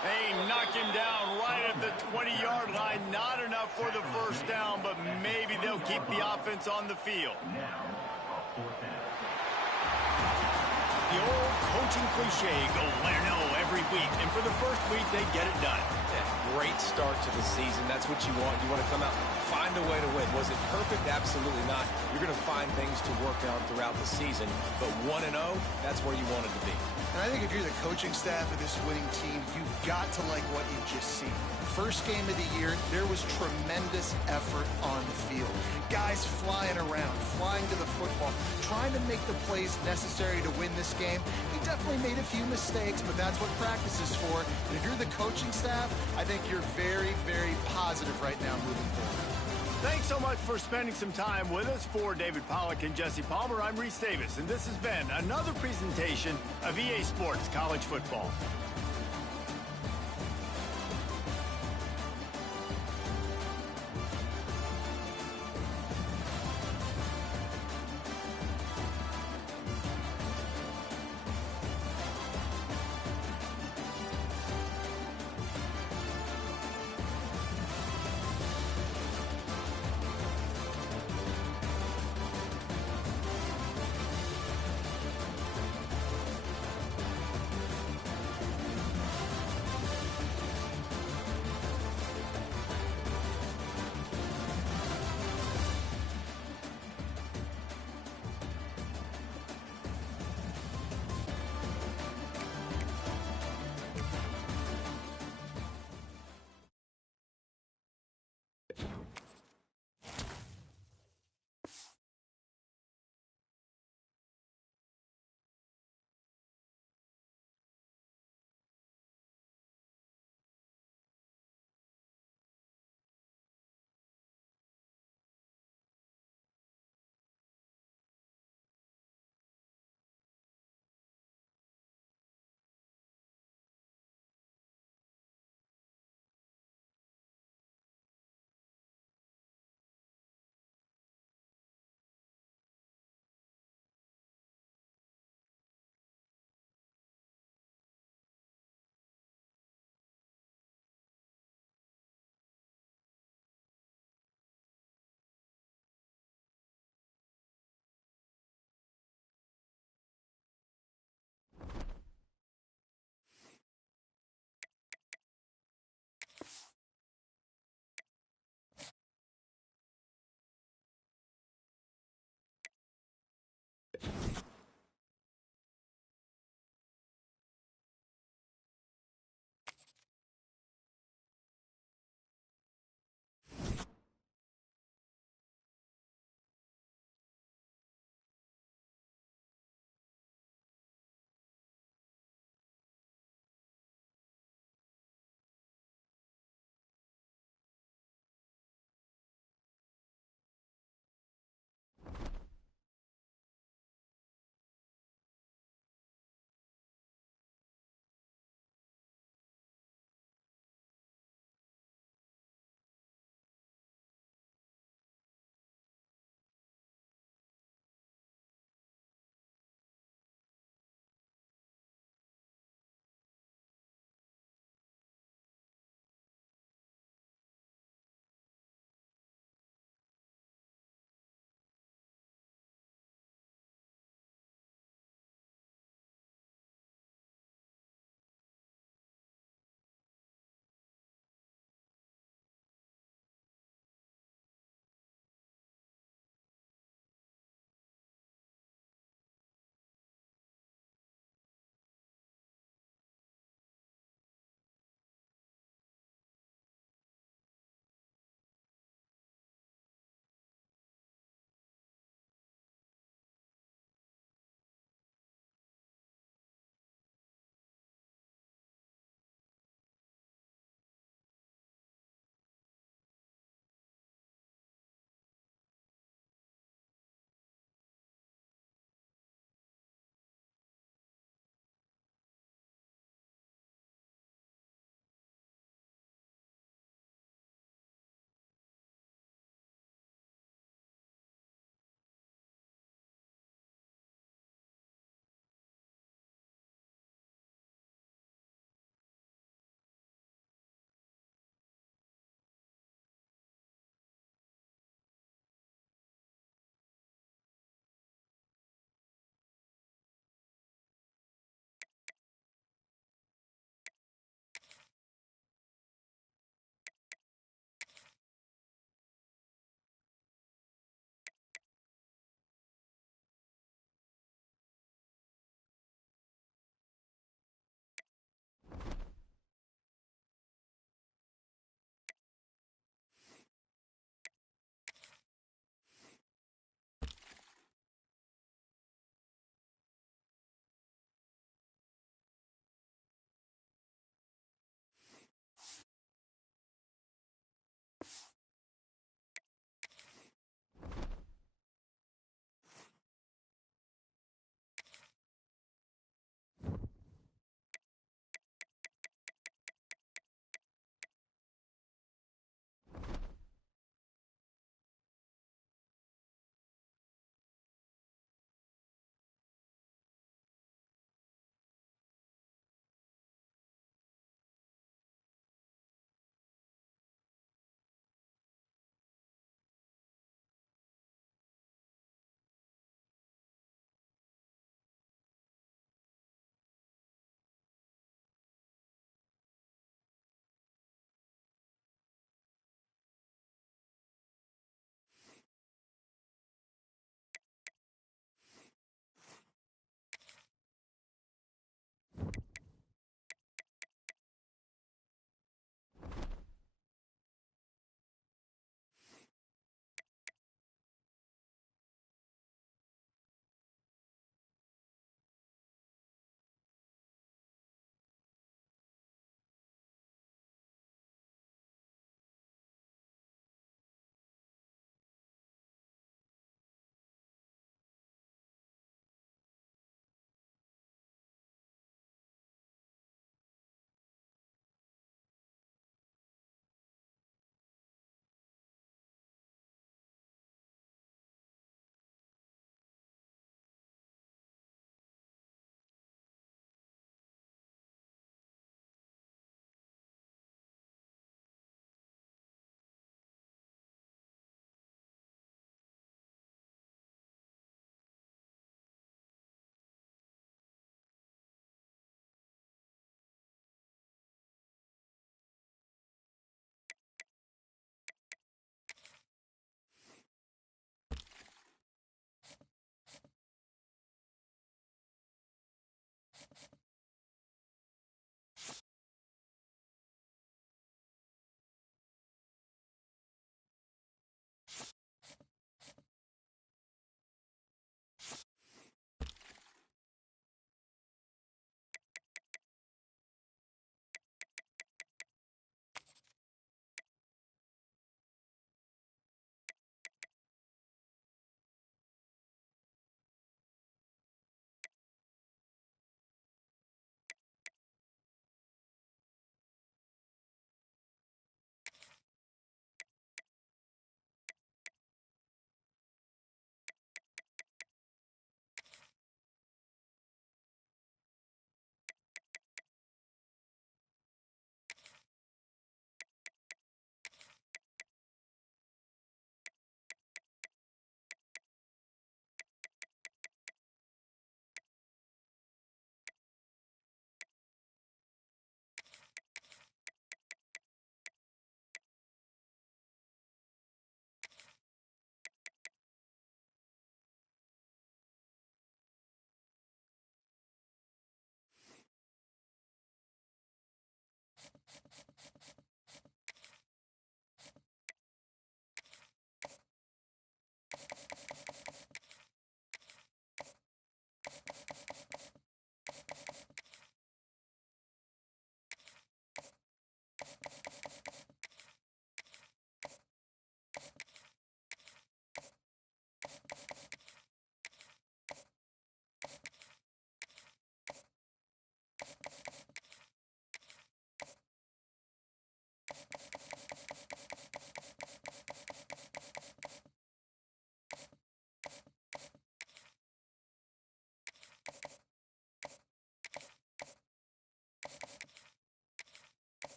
They knock him down right at the 20-yard line. Not enough for the first down, but maybe they'll keep the offense on the field. The old coaching cliche, go win or no every week. And for the first week, they get it done. Yeah, great start to the season. That's what you want. You want to come out, find a way to win. Was it perfect? Absolutely not. You're going to find things to work on throughout the season. But 1-0, that's where you want it to be. And I think if you're the coaching staff of this winning team, you've got to like what you've just seen. First game of the year, there was tremendous effort on the field. Guys flying around, flying to the football, trying to make the plays necessary to win this game. He definitely made a few mistakes, but that's what practice is for. And if you're the coaching staff, I think you're very, very positive right now moving forward. Thanks so much for spending some time with us. For David Pollack and Jesse Palmer, I'm Reese Davis, and this has been another presentation of EA Sports College Football.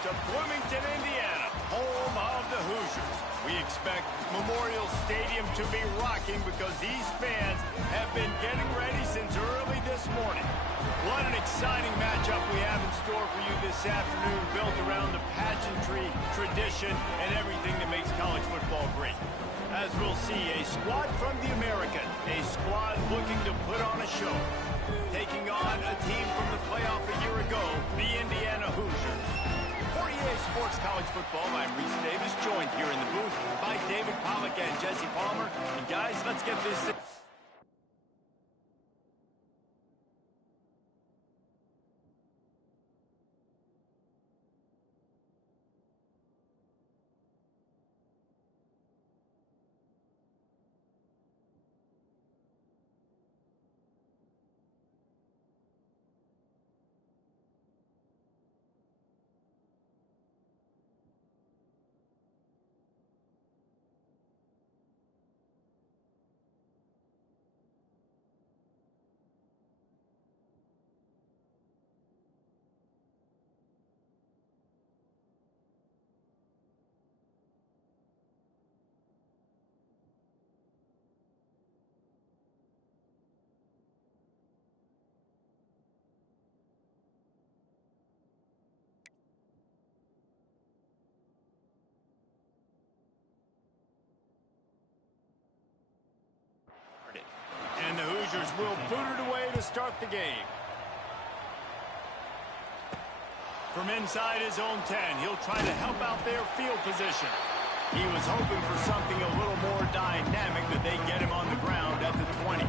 to Bloomington, Indiana, home of the Hoosiers. We expect Memorial Stadium to be rocking because these fans have been getting ready since early this morning. What an exciting matchup we have in store for you this afternoon, built around the pageantry, tradition, and everything that makes college football great. As we'll see, a squad from the American, a squad looking to put on a show, taking on a team from the playoff a year ago, the Indiana Hoosiers. For EA Sports College Football, I'm Reese Davis, joined here in the booth by David Pollack and Jesse Palmer. And guys, let's get this... And the Hoosiers will boot it away to start the game. From inside his own 10, he'll try to help out their field position. He was hoping for something a little more dynamic, but they get him on the ground at the 20.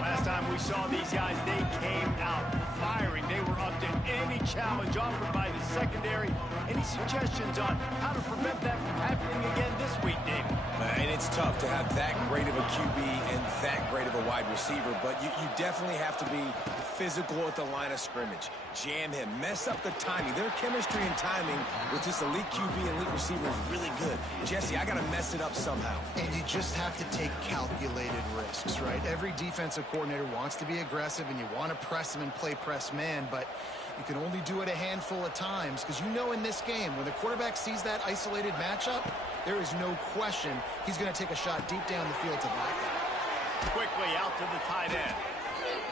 Last time we saw these guys, they came out firing. They were up to any challenge offered by the secondary. Any suggestions on how to prevent that from happening again this week, David? And it's tough to have that great of a QB and that great of a wide receiver, but you definitely have to be physical at the line of scrimmage. Jam him, mess up the timing. Their chemistry and timing with this elite QB and elite receiver is really good. Jesse, I got to mess it up somehow. And you just have to take calculated risks, right? Every defensive coordinator wants to be aggressive, and you want to press him and play press man, but you can only do it a handful of times because you know in this game, when the quarterback sees that isolated matchup, there is no question he's going to take a shot deep down the field to back it. Quickly out to the tight end.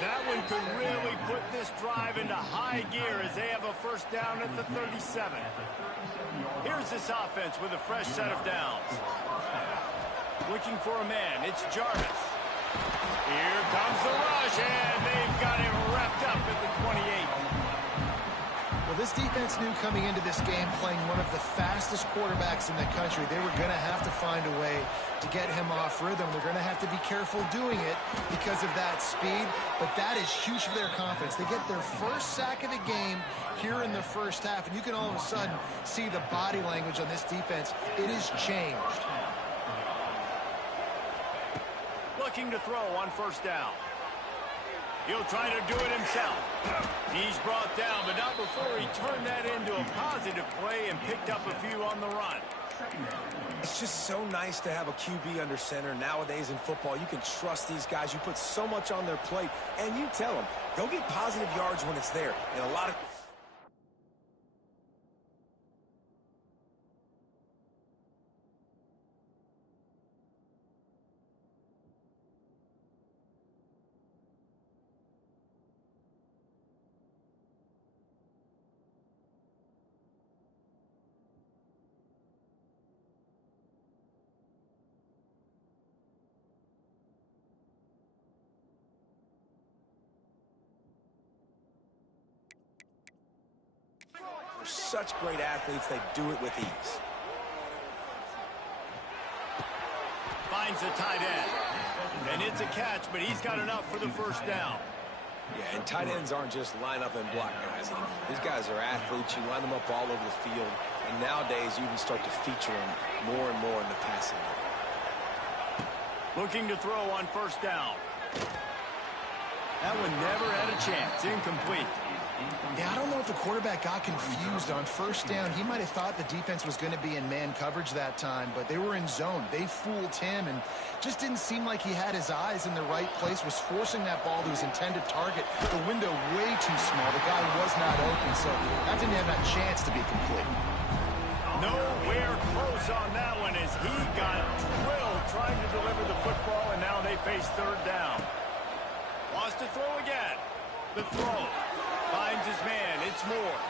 That one could really put this drive into high gear as they have a first down at the 37. Here's this offense with a fresh set of downs. Looking for a man, it's Jarvis. Here comes the rush, and they've got him wrapped up at the 28. Well, this defense knew coming into this game, playing one of the fastest quarterbacks in the country, they were going to have to find a way to get him off rhythm. They're going to have to be careful doing it because of that speed, but that is huge for their confidence. They get their first sack of the game here in the first half, and you can all of a sudden see the body language on this defense. It has changed. Looking to throw on first down. He'll try to do it himself. He's brought down, but not before he turned that into a positive play and picked up a few on the run. It's just so nice to have a QB under center nowadays in football. You can trust these guys. You put so much on their plate, and you tell them, go get positive yards when it's there. And a lot of... Such great athletes, they do it with ease. Finds a tight end. And it's a catch, but he's got enough for the first down. Yeah, and tight ends aren't just line up and block guys anymore. These guys are athletes. You line them up all over the field. And nowadays, you even start to feature them more and more in the passing game. Looking to throw on first down. That one never had a chance. Incomplete. Yeah, I don't know if the quarterback got confused on first down. He might have thought the defense was going to be in man coverage that time, but they were in zone. They fooled him and just didn't seem like he had his eyes in the right place, was forcing that ball to his intended target. The window way too small. The guy was not open, so that didn't have that chance to be complete. Nowhere close on that one as he got drilled trying to deliver the football, and now they face third down. Wants to throw again. The throw. Finds his man. It's Moore.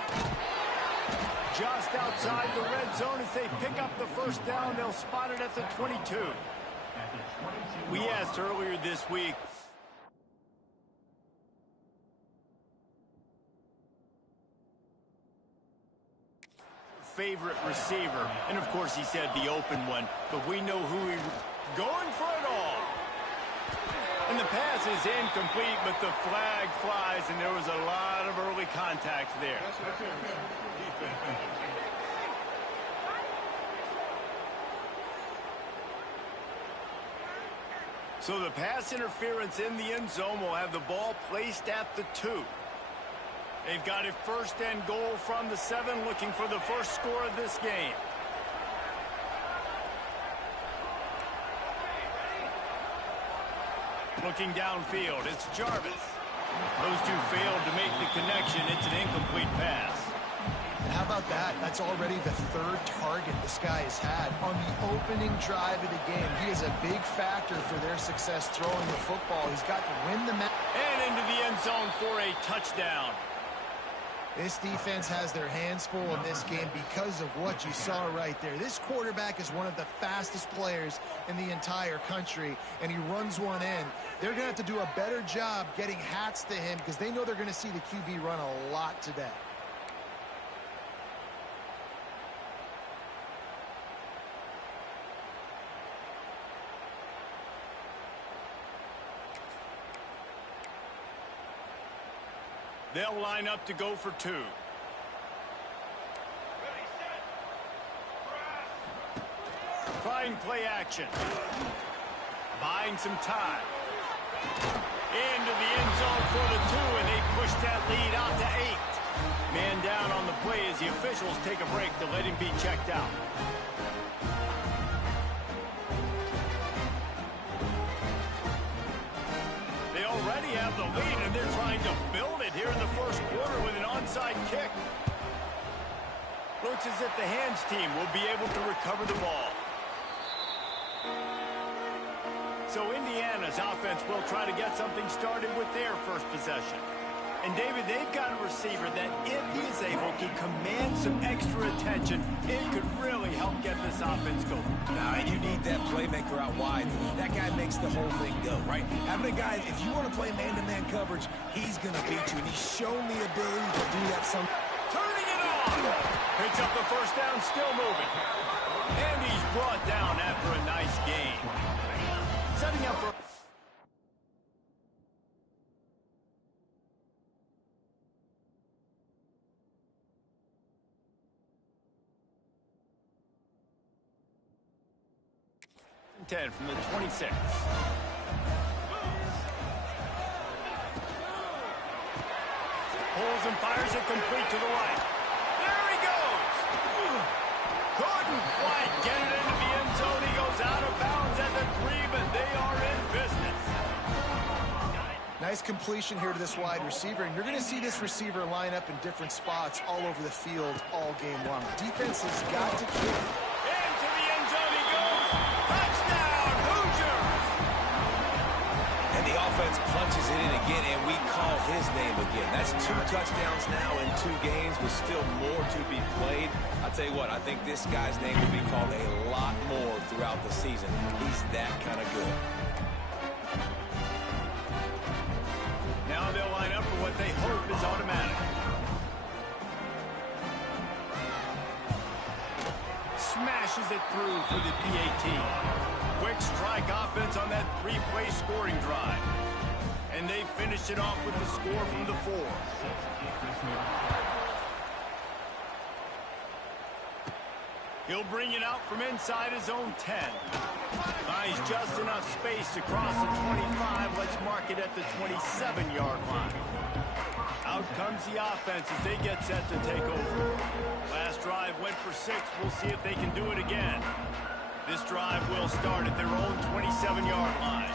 Just outside the red zone as they pick up the first down. They'll spot it at the 22. We asked earlier this week, favorite receiver, and of course he said the open one, but we know who he's going for it all. And the pass is incomplete, but the flag flies, and there was a lot of early contact there. So the pass interference in the end zone will have the ball placed at the 2. They've got it first and goal from the 7, looking for the first score of this game. Looking downfield, it's Jarvis. Those two failed to make the connection. It's an incomplete pass. How about that? That's already the third target this guy has had on the opening drive of the game. He is a big factor for their success throwing the football. He's got to win the match. And into the end zone for a touchdown. This defense has their hands full in this game because of what you saw right there. This quarterback is one of the fastest players in the entire country, and he runs one in. They're going to have to do a better job getting hats to him because they know they're going to see the QB run a lot today. They'll line up to go for 2. Trying play action. Buying some time. Into the end zone for the 2, and they push that lead out to 8. Man down on the play as the officials take a break to let him be checked out. They already have the lead, and they're trying to build it here in the first quarter with an onside kick. Looks as if the hands team will be able to recover the ball. So Indiana's offense will try to get something started with their first possession. And, David, they've got a receiver that if he is able to command some extra attention, it could really help get this offense going. Now, you need that playmaker out wide. That guy makes the whole thing go, right? Having a guy, if you want to play man-to-man coverage, he's going to beat you. And he's shown the ability to do that some. Turning it on! Picks up the first down, still moving. And he's brought down after a nice game. Setting up for... from the 26. Pulls and fires it complete to the right. There he goes! Couldn't quite get it into the end zone. He goes out of bounds at the 3, but they are in business. Nice completion here to this wide receiver, and you're going to see this receiver line up in different spots all over the field all game long. Defense has got to kick. Into the end zone he goes. Touchdown, Hoosiers! And the offense punches it in again, and we call his name again. That's 2 touchdowns now in 2 games with still more to be played. I'll tell you what, I think this guy's name will be called a lot more throughout the season. He's that kind of good. Now they'll line up for what they hope is automatic. Smashes it through for the PAT. Quick strike offense on that 3-play scoring drive. And they finish it off with the score from the 4. He'll bring it out from inside his own 10. Finds just enough space across the 25. Let's mark it at the 27-yard line. Out comes the offense as they get set to take over. Last drive went for 6. We'll see if they can do it again. This drive will start at their own 27-yard line.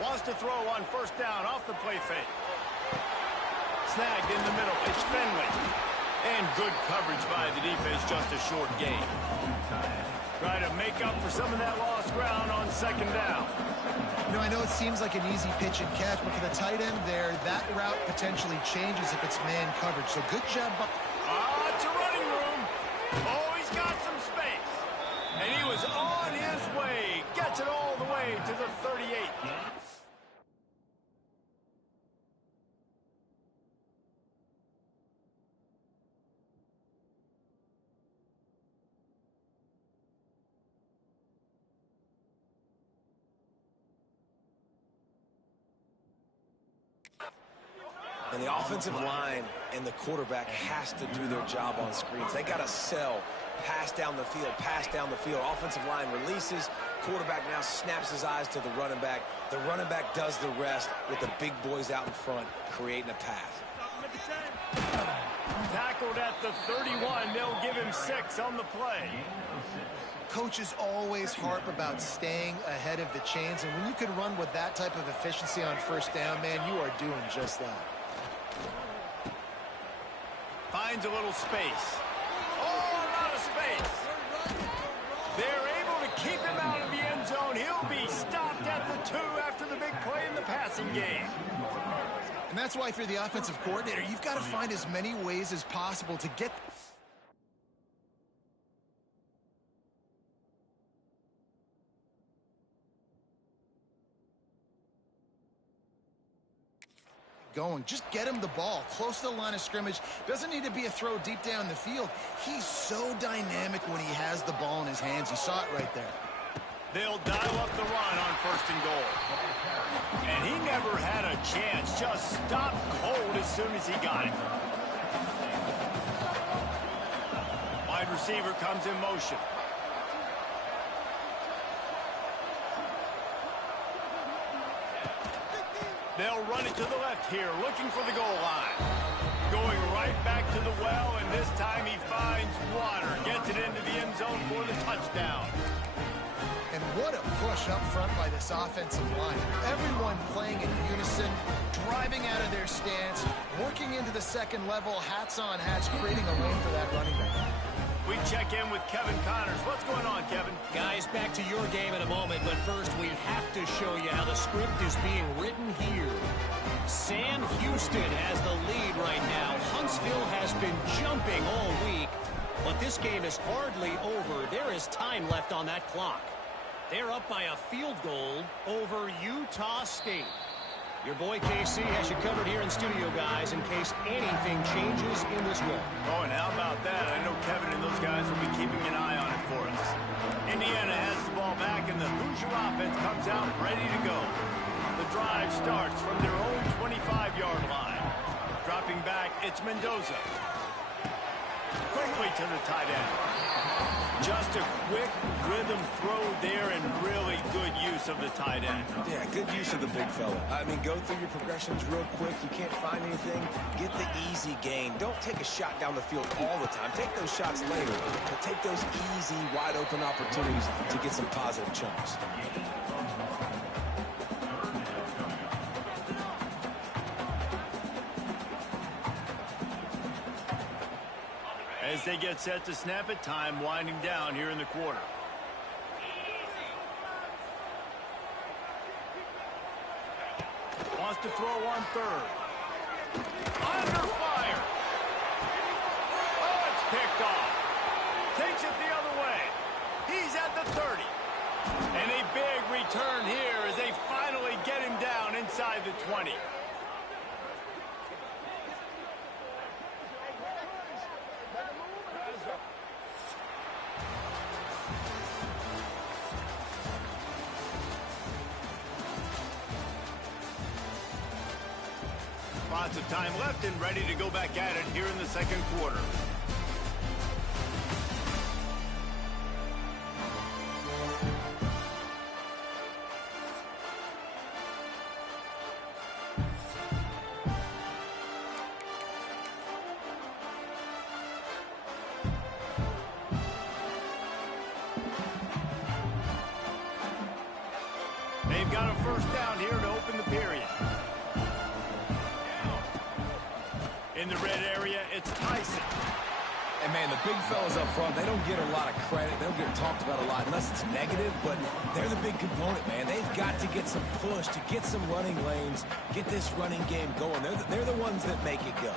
Wants to throw on first down off the play fake. Snagged in the middle. It's Finley. And good coverage by the defense, just a short gain. Try to make up for some of that lost ground on second down. You know, I know it seems like an easy pitch and catch, but for the tight end there, that route potentially changes if it's man coverage. So good job. It's a running room. Oh, he's got some space. And he was on his way. Gets it all the way to the 38. And the offensive line and the quarterback has to do their job on screens. They got to sell. Pass down the field, pass down the field. Offensive line releases. Quarterback now snaps his eyes to the running back. The running back does the rest with the big boys out in front, creating a pass. Tackled at the 31. They'll give him 6 on the play. Coaches always harp about staying ahead of the chains, and when you can run with that type of efficiency on first down, man, you are doing just that. Finds a little space. Oh, a lot of space. They're able to keep him out of the end zone. He'll be stopped at the 2 after the big play in the passing game. And that's why if you're the offensive coordinator, you've got to find as many ways as possible to get going. Just get him the ball close to the line of scrimmage. Doesn't need to be a throw deep down the field. He's so dynamic when he has the ball in his hands. You saw it right there. They'll dial up the run on 1st and goal. And he never had a chance. Just stopped cold as soon as he got it. Wide receiver comes in motion. They'll run it to the left here, looking for the goal line. Going right back to the well, and this time he finds water. Gets it into the end zone for the touchdown. And what a push up front by this offensive line. Everyone playing in unison, driving out of their stance, working into the second level, hats on hats, creating a lane for that running back. We check in with Kevin Connors. What's going on, Kevin? Guys, back to your game in a moment, but first we have to show you how the script is being written here. Sam Houston has the lead right now. Huntsville has been jumping all week, but this game is hardly over. There is time left on that clock. They're up by a field goal over Utah State. Your boy KC has you covered here in studio, guys, in case anything changes in this one. Oh, and how about that? I know Kevin and those guys will be keeping an eye on it for us. Indiana has the ball back, and the Hoosier offense comes out ready to go. The drive starts from their own 25-yard line. Dropping back, it's Mendoza. Quickly to the tight end. Just a quick rhythm throw there and really good use of the tight end. Yeah, good use of the big fella. I mean, go through your progressions real quick. You can't find anything. Get the easy gain. Don't take a shot down the field all the time. Take those shots later, but take those easy, wide-open opportunities to get some positive chunks. As they get set to snap it, time winding down here in the quarter. Wants to throw on 3rd. Under fire. Oh, it's picked off. Takes it the other way. He's at the 30. And a big return here as they finally get him down inside the 20. Lots of time left and ready to go back at it here in the second quarter. got a first down here to open the period. In the red area, it's Tyson. And, man, the big fellas up front, they don't get a lot of credit. They don't get talked about a lot unless it's negative, but they're the big component, man. They've got to get some push, to get some running lanes, get this running game going. They're the ones that make it go.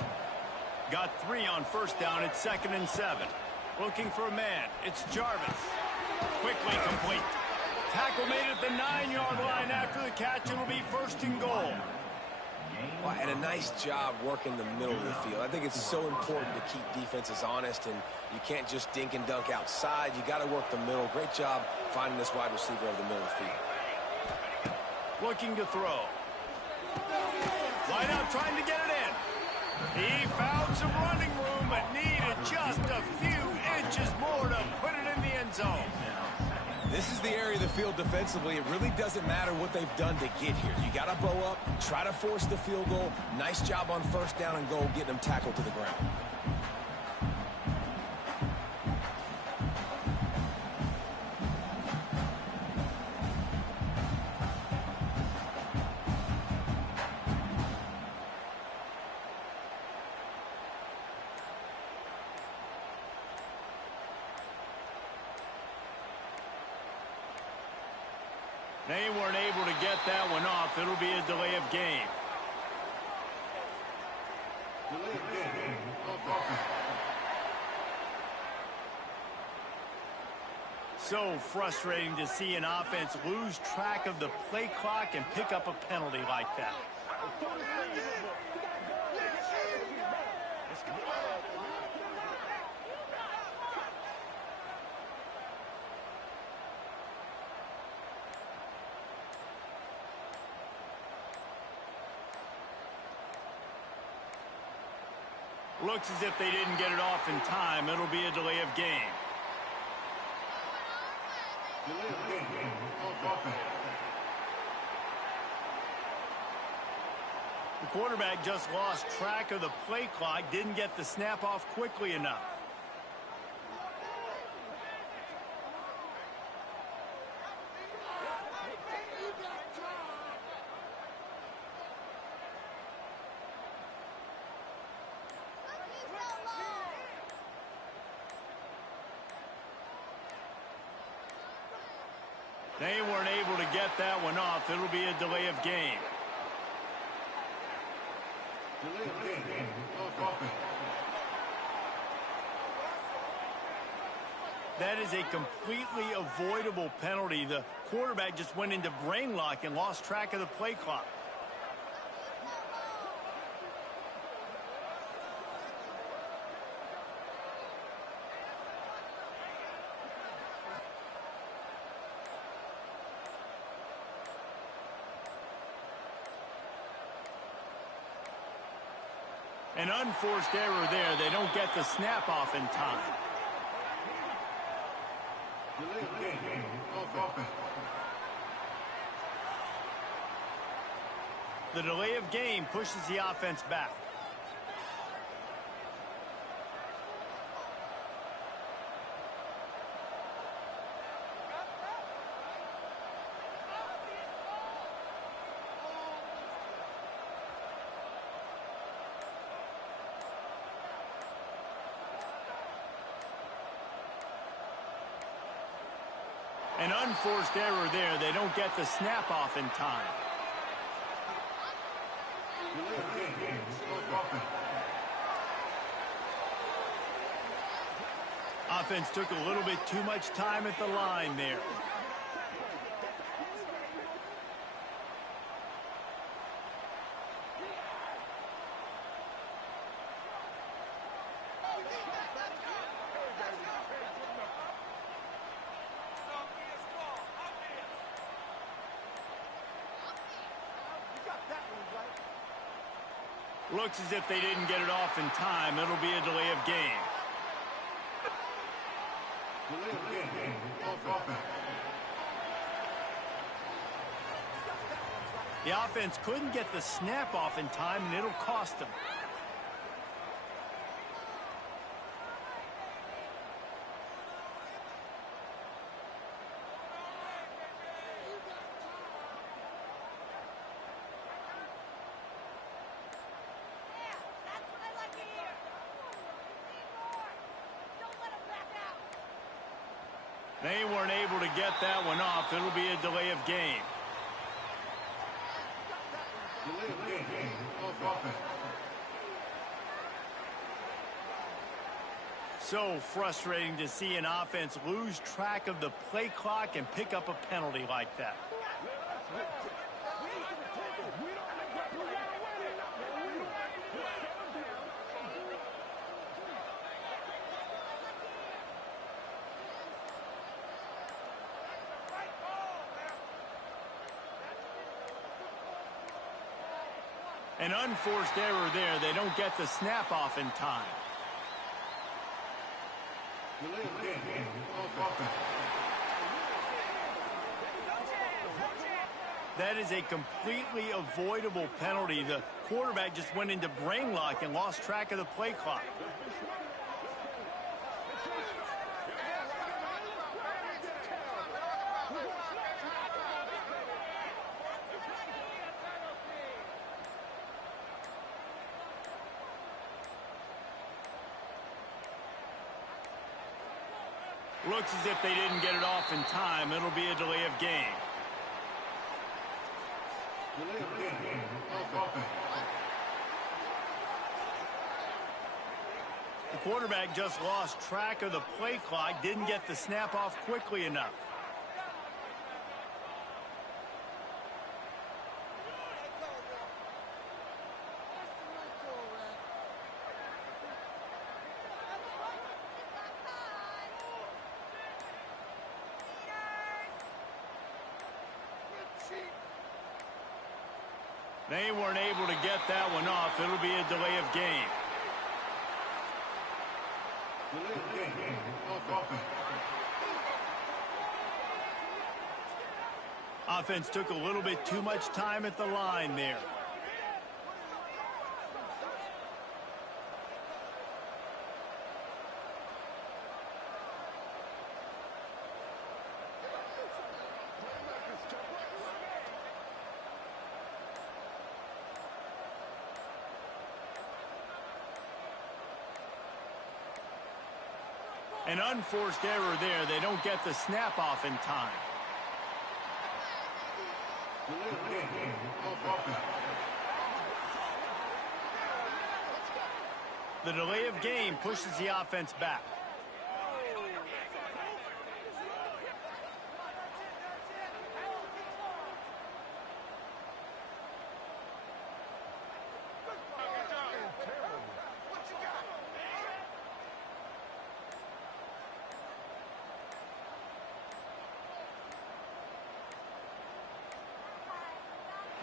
Got 3 on first down. It's 2nd and 7. Looking for a man. It's Jarvis. Quickly complete. Tackle made at the 9-yard line after the catch. It'll be 1st and goal. Well, and a nice job working the middle of the field. I think it's so important to keep defenses honest, and you can't just dink and dunk outside. You got to work the middle. Great job finding this wide receiver over the middle of the field. Looking to throw. Wide out trying to get it in. He found some running room, but needed just a few inches more to put it in the end zone. This is the area of the field defensively. It really doesn't matter what they've done to get here. You got to bow up, try to force the field goal. Nice job on first down and goal, getting them tackled to the ground. They weren't able to get that one off. It'll be a delay of game. So frustrating to see an offense lose track of the play clock and pick up a penalty like that. Looks as if they didn't get it off in time. It'll be a delay of game. The quarterback just lost track of the play clock, didn't get the snap off quickly enough. They weren't able to get that one off. It'll be a delay of game. That is a completely avoidable penalty. The quarterback just went into brain lock and lost track of the play clock. An unforced error there. They don't get the snap off in time. The delay of game pushes the offense back. An unforced error there. They don't get the snap off in time. Offense took a little bit too much time at the line there. Looks as if they didn't get it off in time. It'll be a delay of game. The offense couldn't get the snap off in time, and it'll cost them. They weren't able to get that one off. It'll be a delay of game. So frustrating to see an offense lose track of the play clock and pick up a penalty like that. An unforced error there. They don't get the snap off in time. That is a completely avoidable penalty. The quarterback just went into brain lock and lost track of the play clock. Looks as if they didn't get it off in time. It'll be a delay of game. The quarterback just lost track of the play clock, didn't get the snap off quickly enough. They weren't able to get that one off. It'll be a delay of game. Offense took a little bit too much time at the line there. An unforced error there. They don't get the snap off in time. The delay of game pushes the offense back.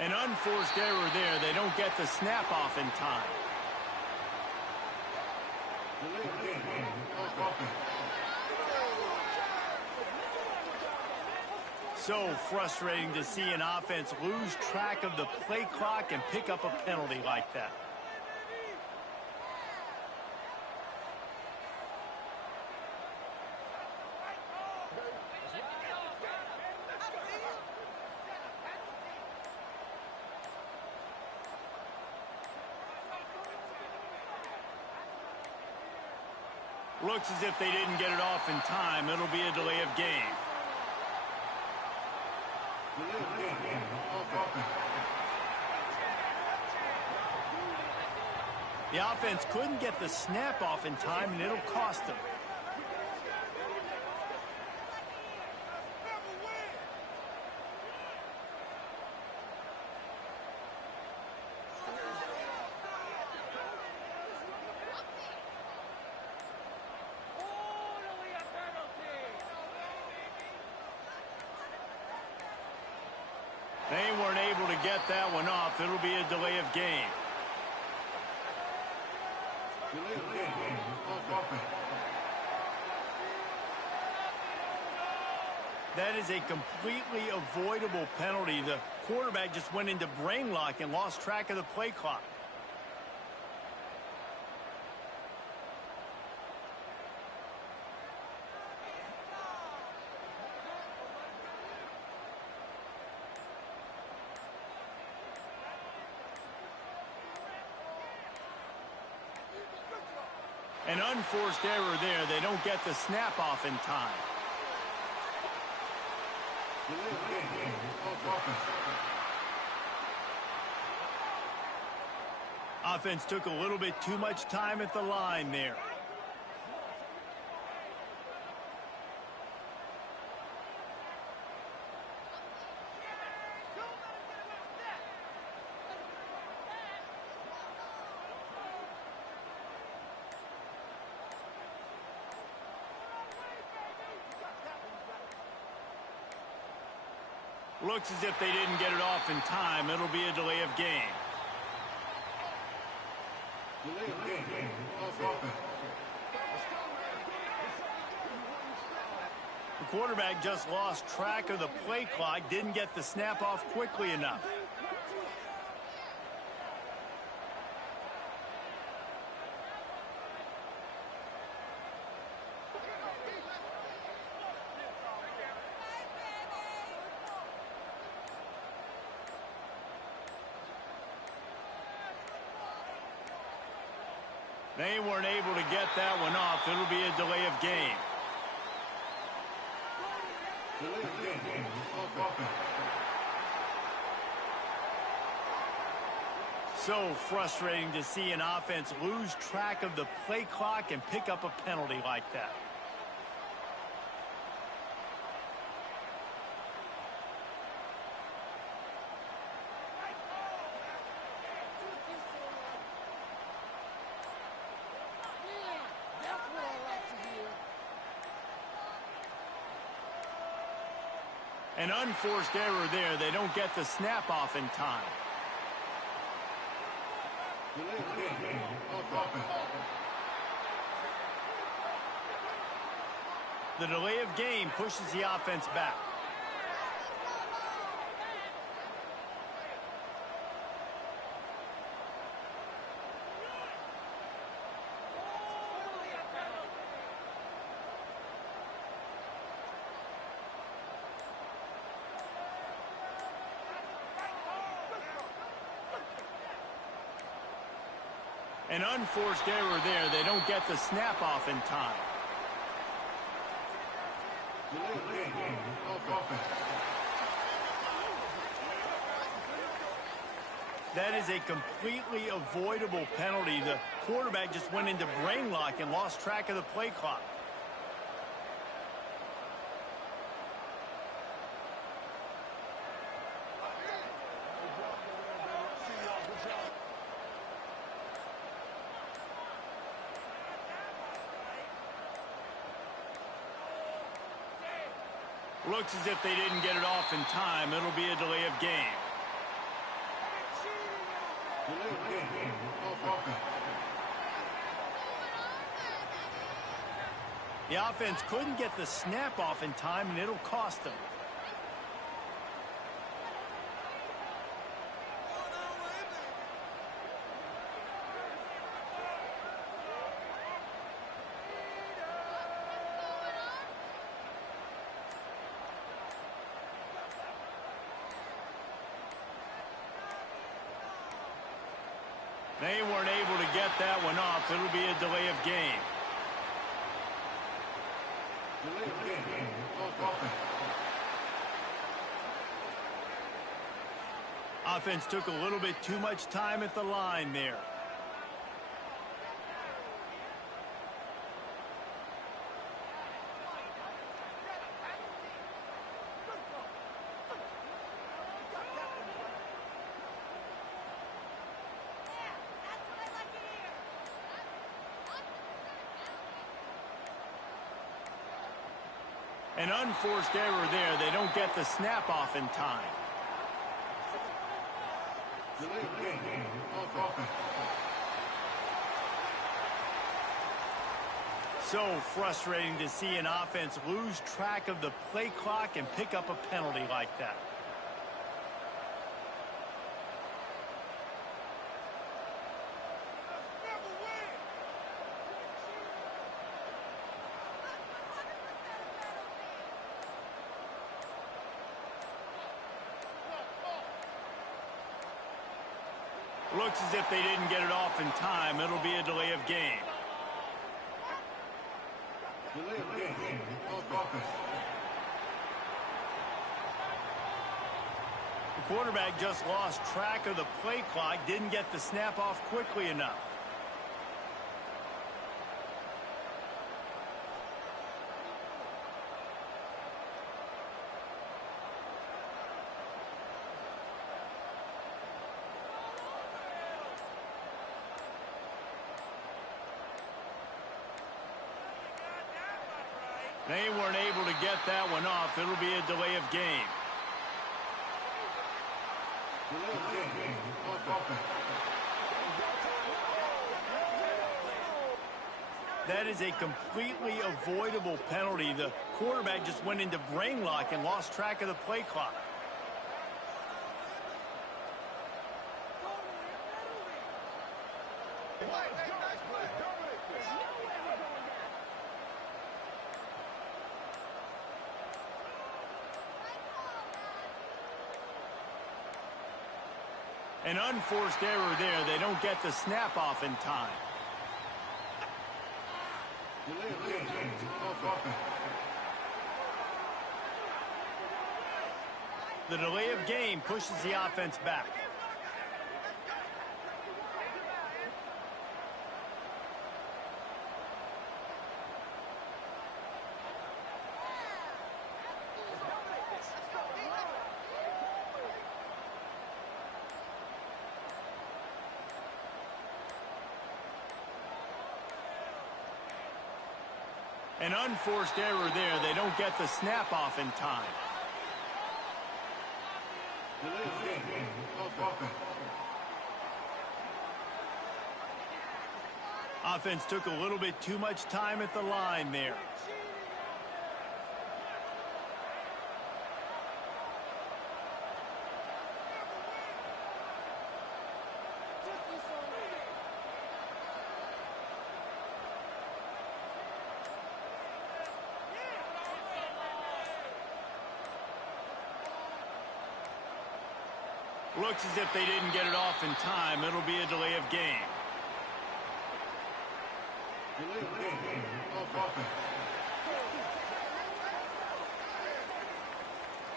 An unforced error there. They don't get the snap off in time. So frustrating to see an offense lose track of the play clock and pick up a penalty like that. Looks as if they didn't get it off in time. It'll be a delay of game. The offense couldn't get the snap off in time, and it'll cost them. They weren't able to get that one off. It'll be a delay of game. That is a completely avoidable penalty. The quarterback just went into brain lock and lost track of the play clock. An unforced error there. They don't get the snap off in time. Offense took a little bit too much time at the line there. Looks as if they didn't get it off in time. It'll be a delay of game. The quarterback just lost track of the play clock, didn't get the snap off quickly enough. They weren't able to get that one off. It'll be a delay of game. So frustrating to see an offense lose track of the play clock and pick up a penalty like that. An unforced error there. They don't get the snap off in time. The delay of game pushes the offense back. An unforced error there. They don't get the snap off in time. That is a completely avoidable penalty. The quarterback just went into brain lock and lost track of the play clock. Looks as if they didn't get it off in time. It'll be a delay of game. The offense couldn't get the snap off in time, and it'll cost them. They weren't able to get that one off. It'll be a delay of game. Offense took a little bit too much time at the line there. An unforced error there. They don't get the snap off in time. So frustrating to see an offense lose track of the play clock and pick up a penalty like that. Looks as if they didn't get it off in time. It'll be a delay of game. The quarterback just lost track of the play clock, didn't get the snap off quickly enough. They weren't able to get that one off. It'll be a delay of game. That is a completely avoidable penalty. The quarterback just went into brain lock and lost track of the play clock. An unforced error there. They don't get the snap off in time. The delay of game pushes the offense back. An unforced error there. They don't get the snap off in time. Offense took a little bit too much time at the line there. Looks as if they didn't get it off in time. It'll be a delay of game.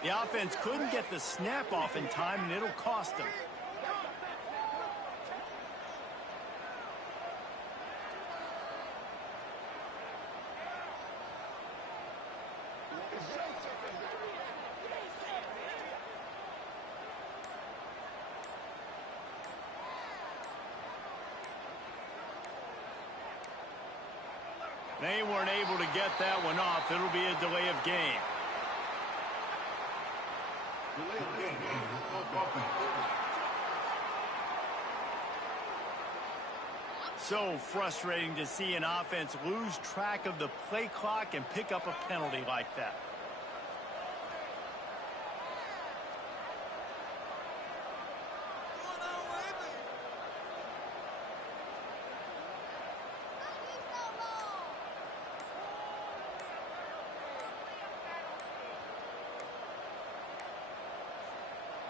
The offense couldn't get the snap off in time, and it'll cost them. They weren't able to get that one off. It'll be a delay of game. So frustrating to see an offense lose track of the play clock and pick up a penalty like that.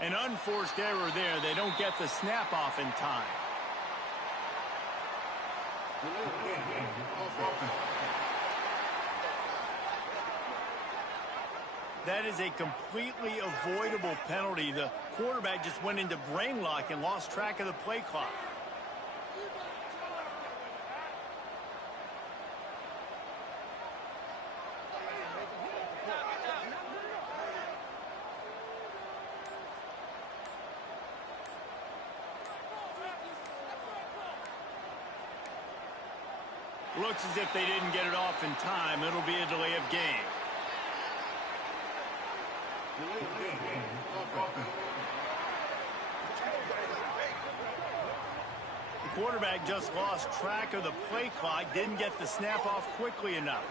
An unforced error there. They don't get the snap off in time. That is a completely avoidable penalty. The quarterback just went into brain lock and lost track of the play clock. Looks as if they didn't get it off in time. It'll be a delay of game. The quarterback just lost track of the play clock, didn't get the snap off quickly enough.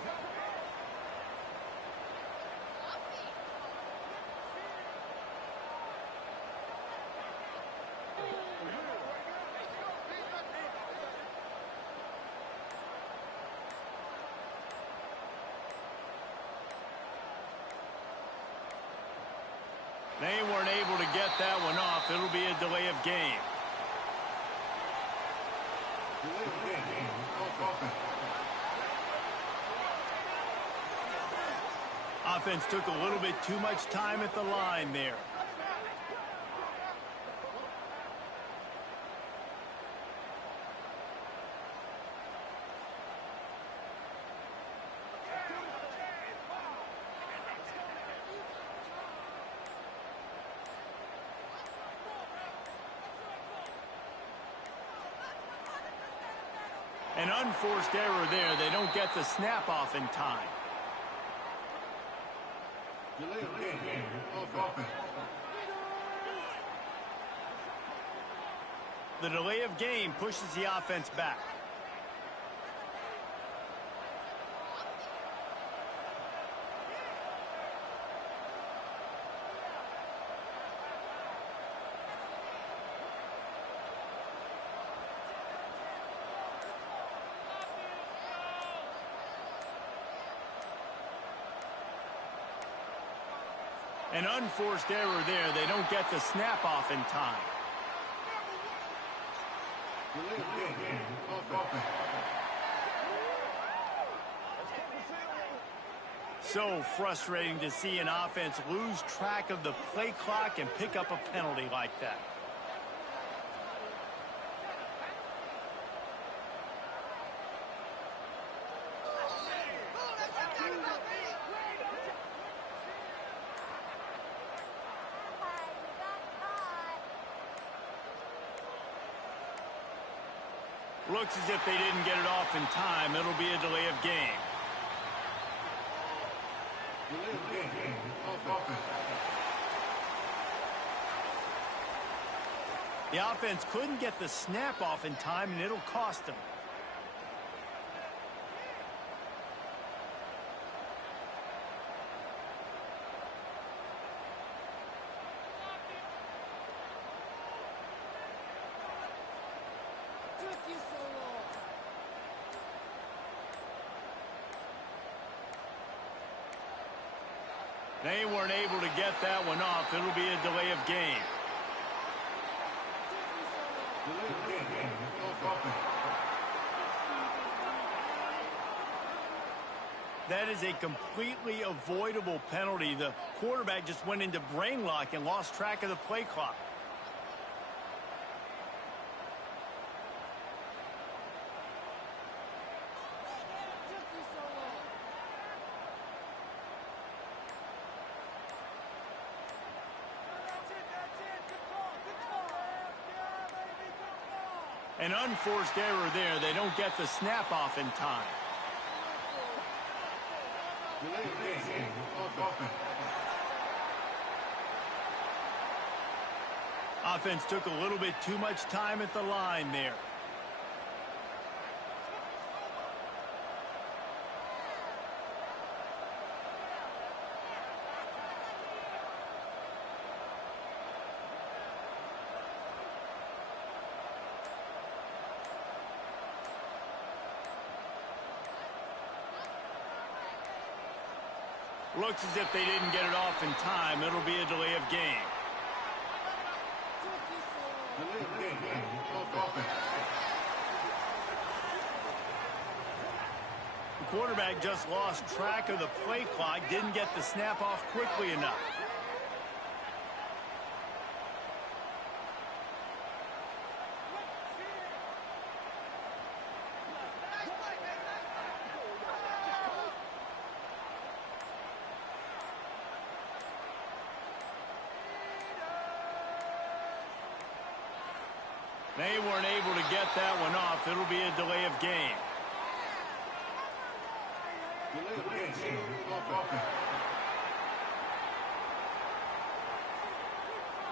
They weren't able to get that one off. It'll be a delay of game. Offense took a little bit too much time at the line there. An unforced error there. They don't get the snap off in time. The delay of game pushes the offense back. An unforced error there. They don't get the snap off in time. So frustrating to see an offense lose track of the play clock and pick up a penalty like that. Looks as if they didn't get it off in time. It'll be a delay of game. The offense couldn't get the snap off in time, and it'll cost them. They weren't able to get that one off. It'll be a delay of game. That is a completely avoidable penalty. The quarterback just went into brain lock and lost track of the play clock. An unforced error there. They don't get the snap off in time. Offense took a little bit too much time at the line there. Looks as if they didn't get it off in time. It'll be a delay of game. The quarterback just lost track of the play clock, didn't get the snap off quickly enough. They weren't able to get that one off. It'll be a delay of game.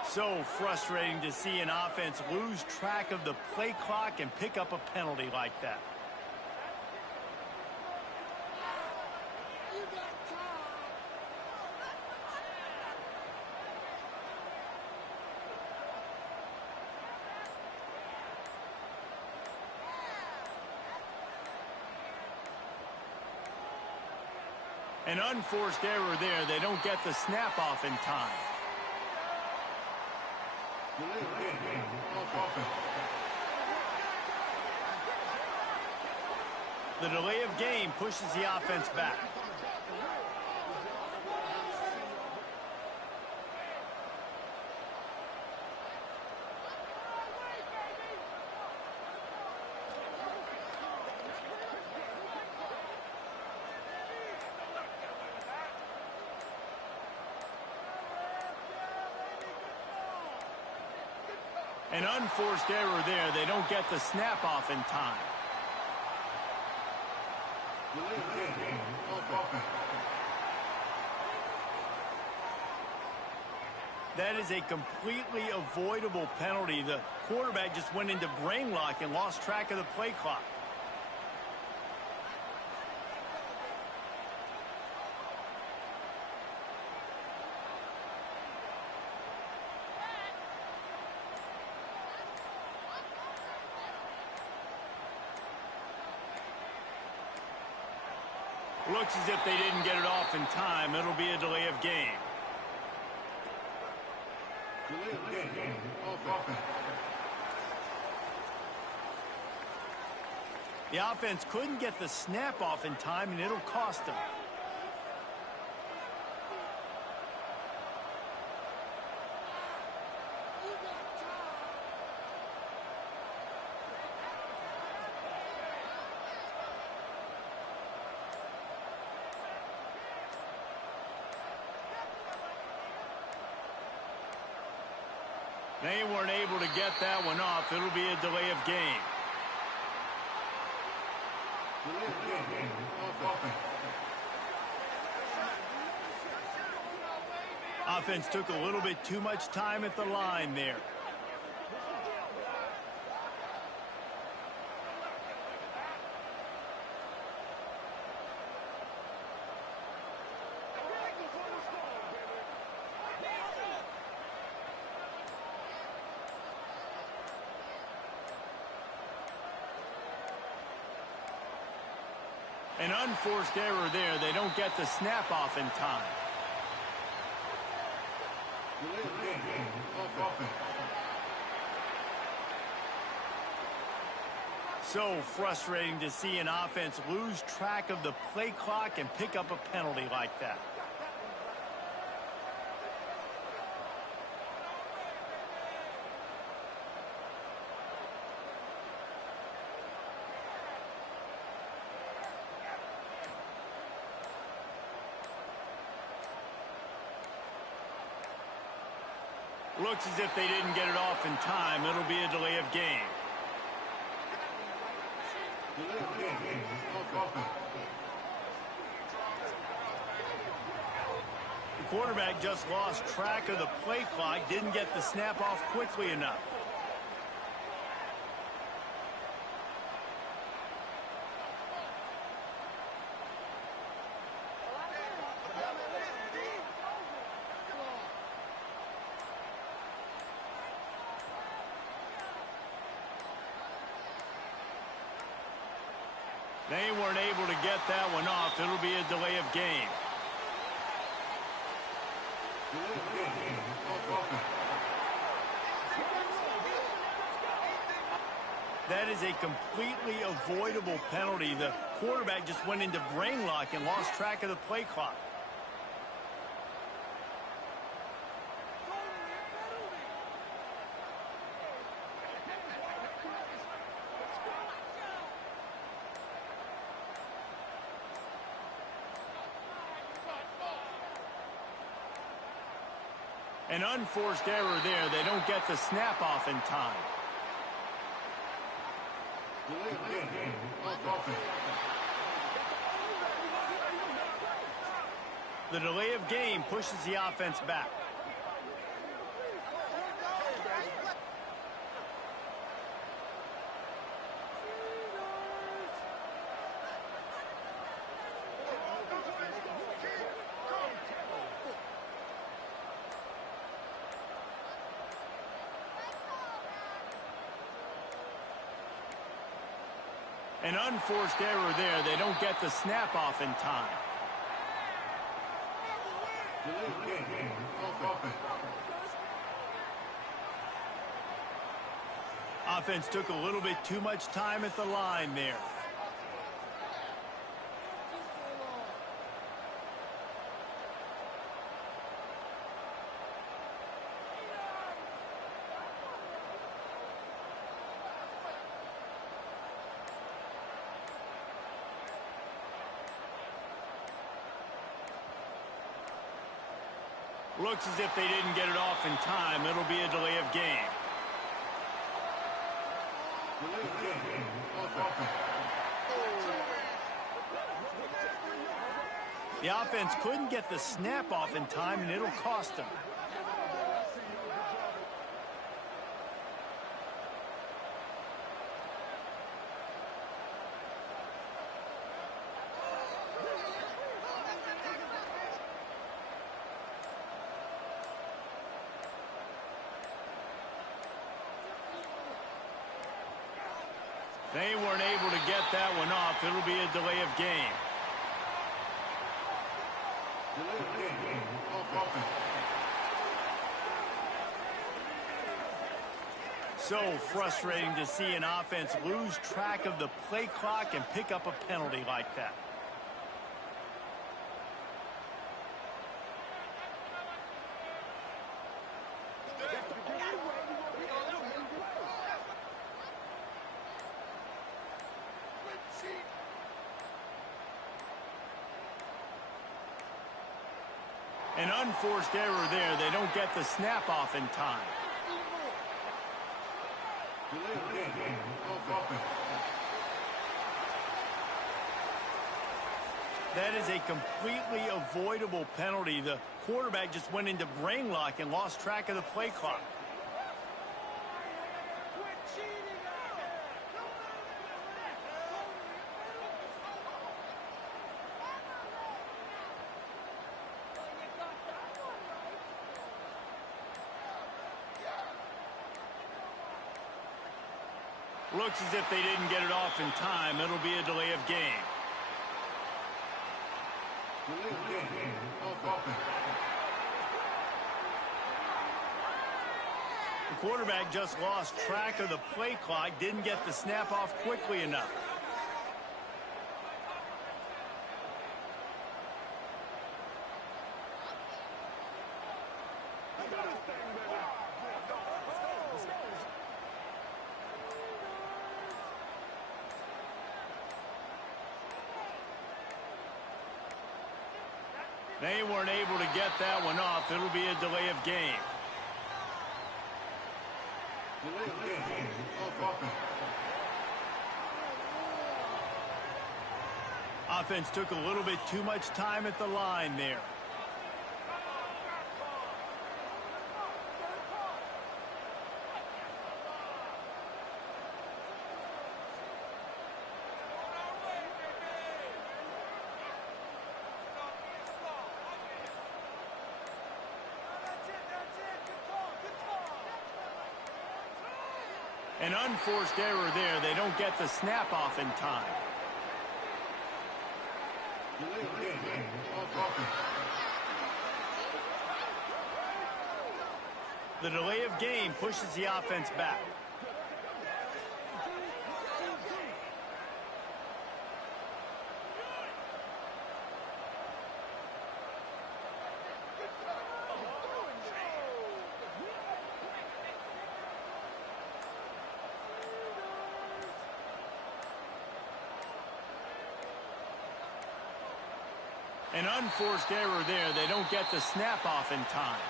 So frustrating to see an offense lose track of the play clock and pick up a penalty like that. An unforced error there. They don't get the snap off in time. The delay of game pushes the offense back. An unforced error there. They don't get the snap off in time. That is a completely avoidable penalty. The quarterback just went into brain lock and lost track of the play clock. Looks as if they didn't get it off in time. It'll be a delay of game. The offense couldn't get the snap off in time, and it'll cost them. They weren't able to get that one off. It'll be a delay of game. Offense took a little bit too much time at the line there. An unforced error there. They don't get the snap off in time. So frustrating to see an offense lose track of the play clock and pick up a penalty like that. Looks as if they didn't get it off in time. It'll be a delay of game. The quarterback just lost track of the play clock, didn't get the snap off quickly enough. They weren't able to get that one off. It'll be a delay of game. That is a completely avoidable penalty. The quarterback just went into brain lock and lost track of the play clock. An unforced error there. They don't get the snap off in time. The delay of game pushes the offense back. An unforced error there. They don't get the snap off in time. Offense took a little bit too much time at the line there. Looks as if they didn't get it off in time. It'll be a delay of game. The offense couldn't get the snap off in time, and it'll cost them. They weren't able to get that one off. It'll be a delay of game. So frustrating to see an offense lose track of the play clock and pick up a penalty like that. An unforced error there. They don't get the snap off in time. That is a completely avoidable penalty. The quarterback just went into brain lock and lost track of the play clock. Looks as if they didn't get it off in time. It'll be a delay of game. The quarterback just lost track of the play clock, didn't get the snap off quickly enough. They weren't able to get that one off. It'll be a delay of game. Offense took a little bit too much time at the line there. An unforced error there. They don't get the snap off in time. The delay of game pushes the offense back. An unforced error there. They don't get the snap off in time.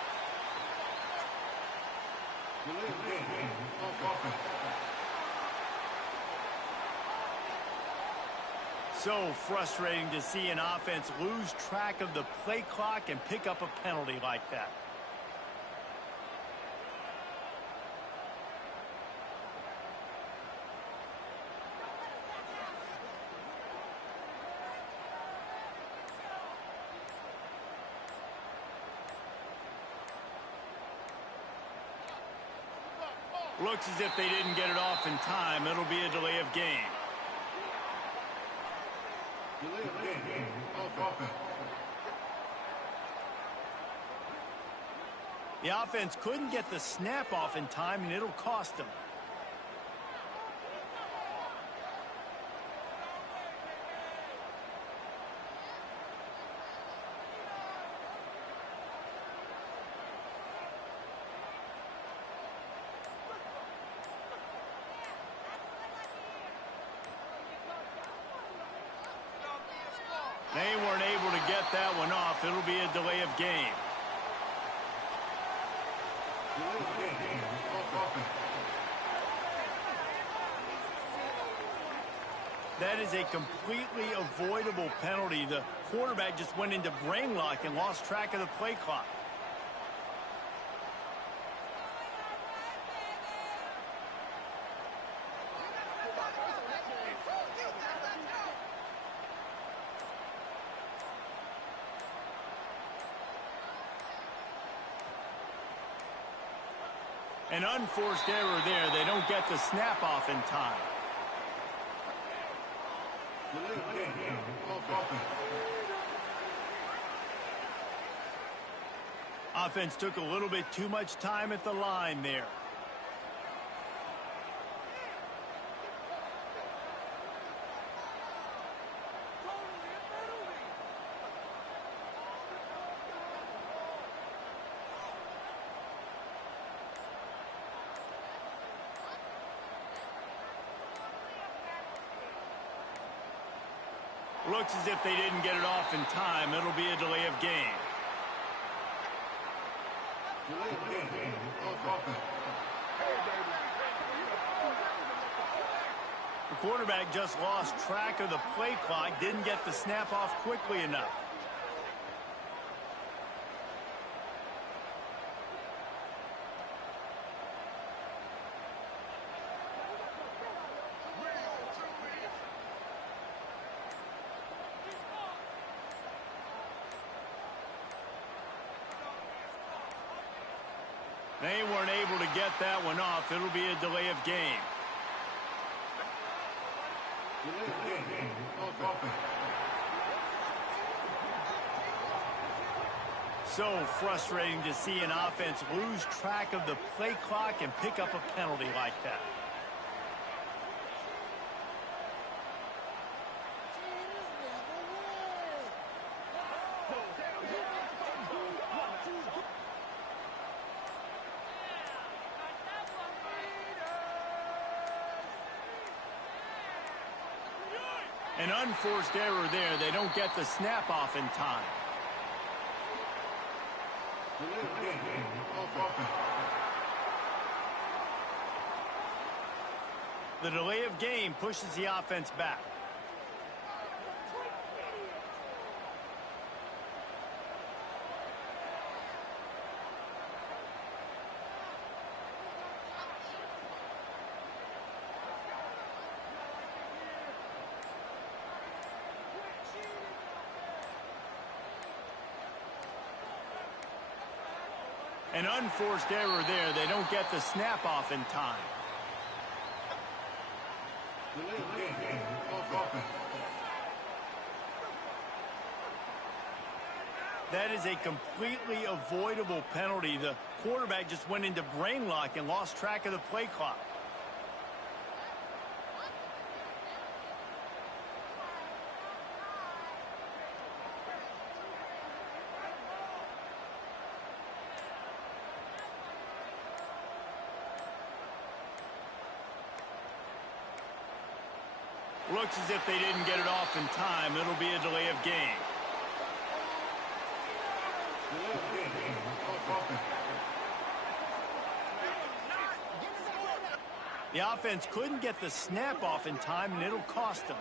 So frustrating to see an offense lose track of the play clock and pick up a penalty like that. Looks as if they didn't get it off in time. It'll be a delay of game. The offense couldn't get the snap off in time, and it'll cost them. They weren't able to get that one off. It'll be a delay of game. That is a completely avoidable penalty. The quarterback just went into brain lock and lost track of the play clock. An unforced error there. They don't get the snap off in time. Offense took a little bit too much time at the line there. Looks as if they didn't get it off in time. It'll be a delay of game. The quarterback just lost track of the play clock, didn't get the snap off quickly enough. They weren't able to get that one off. It'll be a delay of game. So frustrating to see an offense lose track of the play clock and pick up a penalty like that. An unforced error there. They don't get the snap off in time. The delay of game pushes the offense back. An unforced error there. They don't get the snap off in time. That is a completely avoidable penalty. The quarterback just went into brain lock and lost track of the play clock. Looks as if they didn't get it off in time. It'll be a delay of game. The offense couldn't get the snap off in time, and it'll cost them.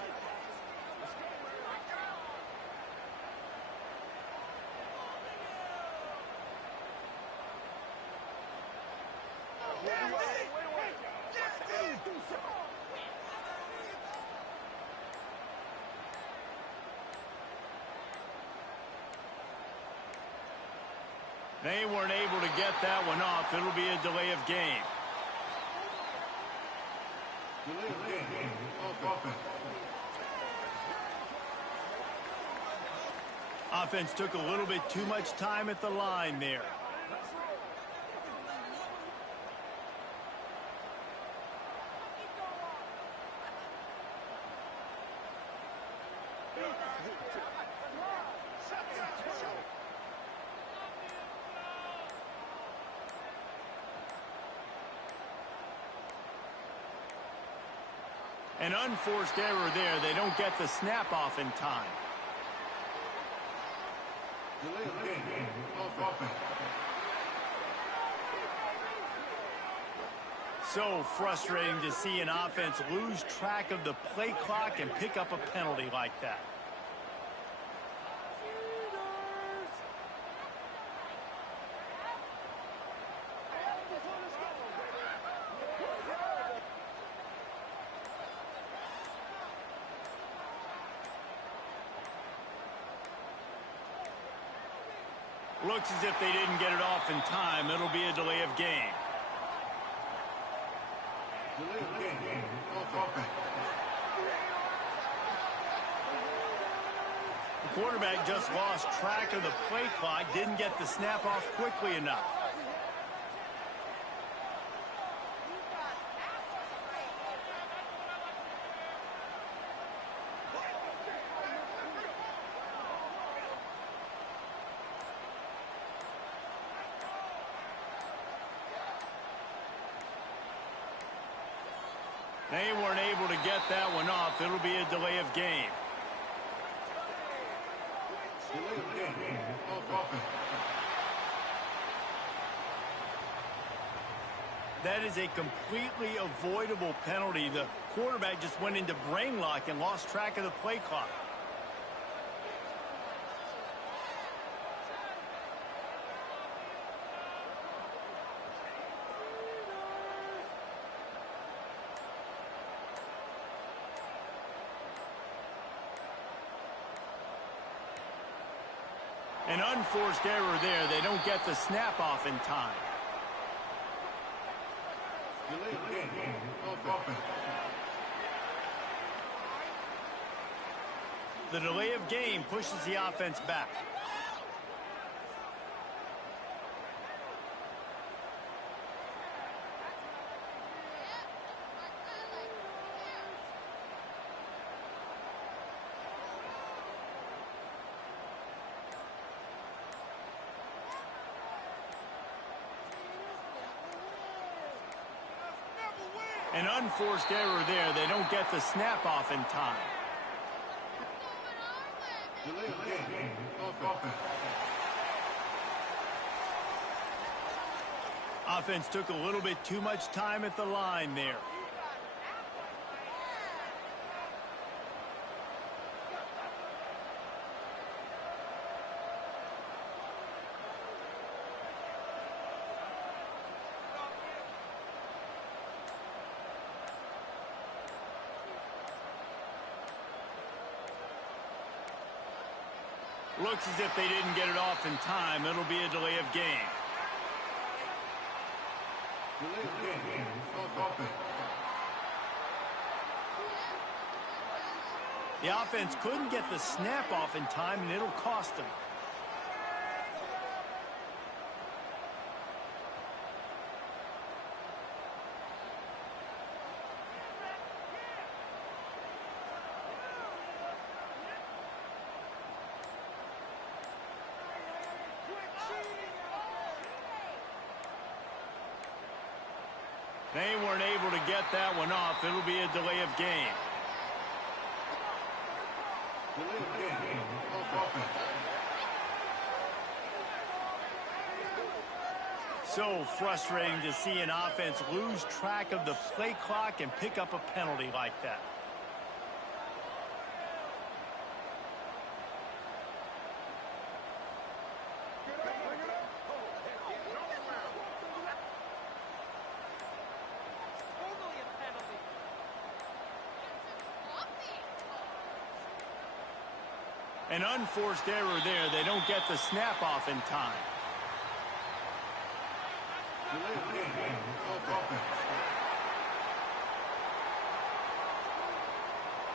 They weren't able to get that one off. It'll be a delay of game. Offense took a little bit too much time at the line there. An unforced error there. They don't get the snap off in time. So frustrating to see an offense lose track of the play clock and pick up a penalty like that. Looks as if they didn't get it off in time. It'll be a delay of game. The quarterback just lost track of the play clock, didn't get the snap off quickly enough. They weren't able to get that one off. It'll be a delay of game. That is a completely avoidable penalty. The quarterback just went into brain lock and lost track of the play clock. An unforced error there. They don't get the snap off in time. The delay of game pushes the offense back. An unforced error there. They don't get the snap off in time. Offense took a little bit too much time at the line there. Looks as if they didn't get it off in time. It'll be a delay of game. The offense couldn't get the snap off in time, and it'll cost them. They weren't able to get that one off. It'll be a delay of game. So frustrating to see an offense lose track of the play clock and pick up a penalty like that. An unforced error there. They don't get the snap off in time.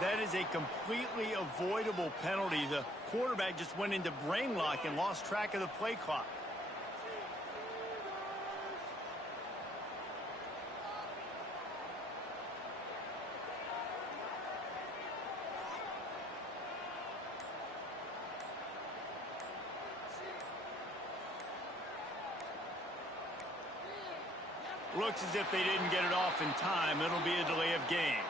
That is a completely avoidable penalty. The quarterback just went into brain lock and lost track of the play clock. Looks as if they didn't get it off in time. It'll be a delay of game.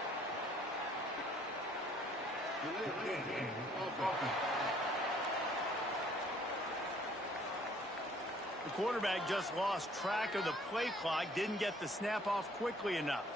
The quarterback just lost track of the play clock, didn't get the snap off quickly enough.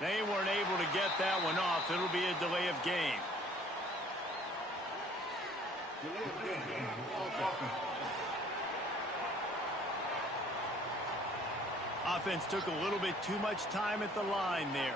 They weren't able to get that one off. It'll be a delay of game. Offense took a little bit too much time at the line there.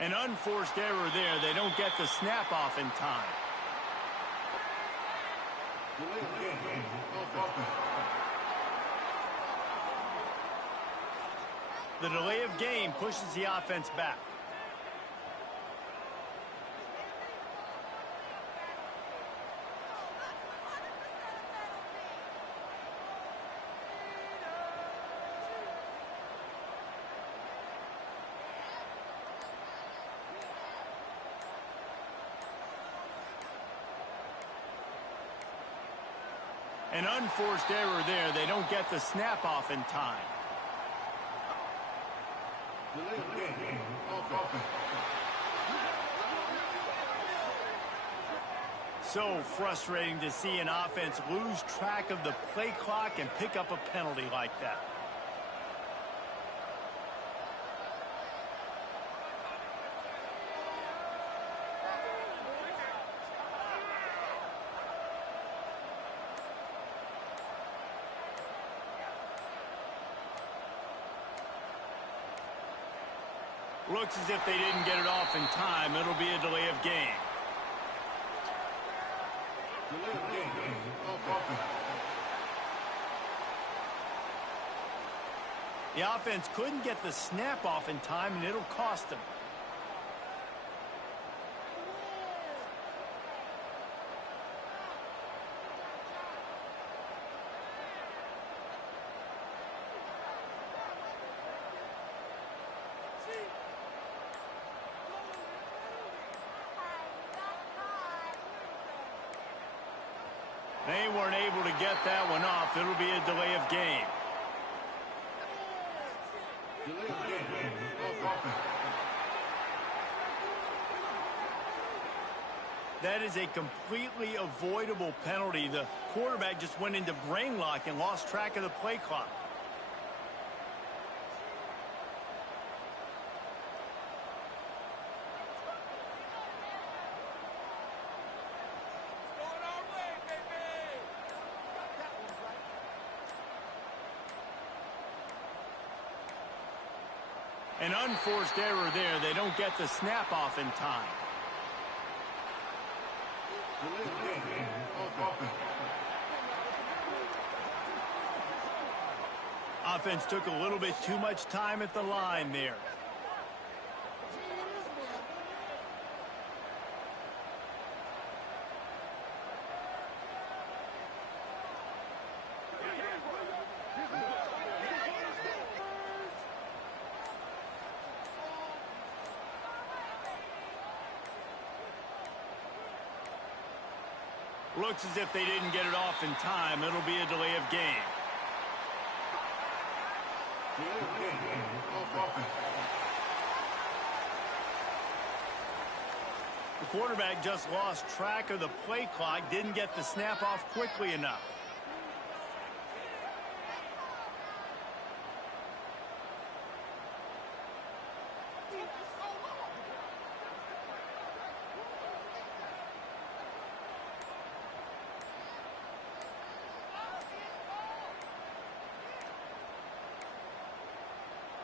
An unforced error there. They don't get the snap off in time. The delay of game pushes the offense back. An unforced error there. They don't get the snap off in time. So frustrating to see an offense lose track of the play clock and pick up a penalty like that. Looks as if they didn't get it off in time. It'll be a delay of game. The offense couldn't get the snap off in time, and it'll cost them. They weren't able to get that one off. It'll be a delay of game. That is a completely avoidable penalty. The quarterback just went into brain lock and lost track of the play clock. An unforced error there. They don't get the snap off in time. Offense took a little bit too much time at the line there. Looks as if they didn't get it off in time. It'll be a delay of game. The quarterback just lost track of the play clock, didn't get the snap off quickly enough.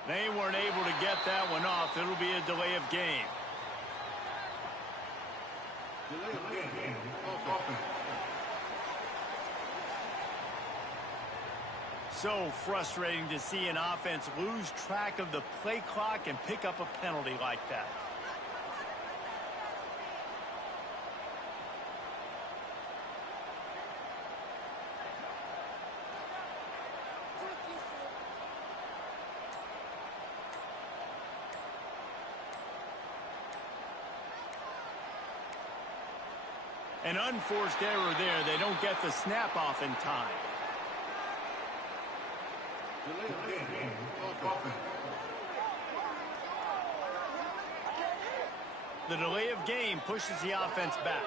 They weren't able to get that one off. It'll be a delay of game. So frustrating to see an offense lose track of the play clock and pick up a penalty like that. An unforced error there. They don't get the snap off in time. The delay of game pushes the offense back.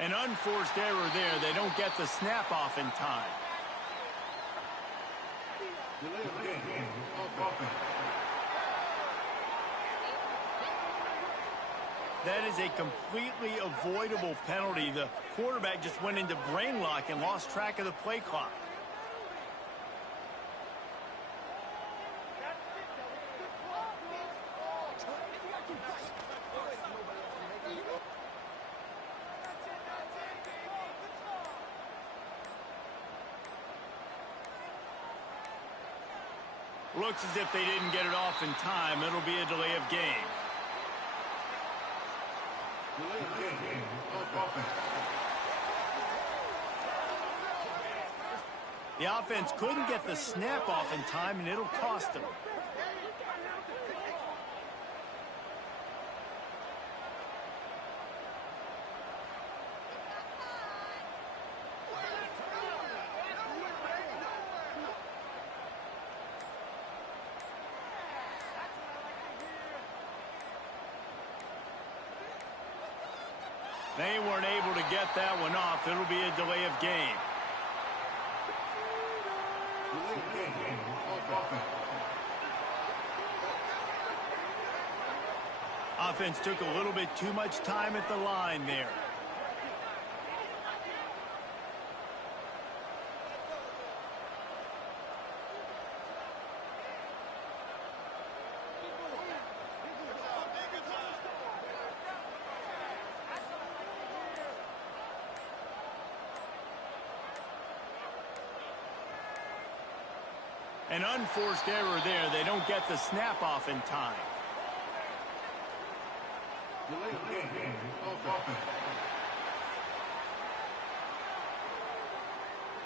An unforced error there. They don't get the snap off in time. That is a completely avoidable penalty. The quarterback just went into brain lock and lost track of the play clock. Looks as if they didn't get it off in time. It'll be a delay of game. The offense couldn't get the snap off in time, and it'll cost them. They weren't able to get that one off. It'll be a delay of game. Offense took a little bit too much time at the line there. An unforced error there. They don't get the snap off in time.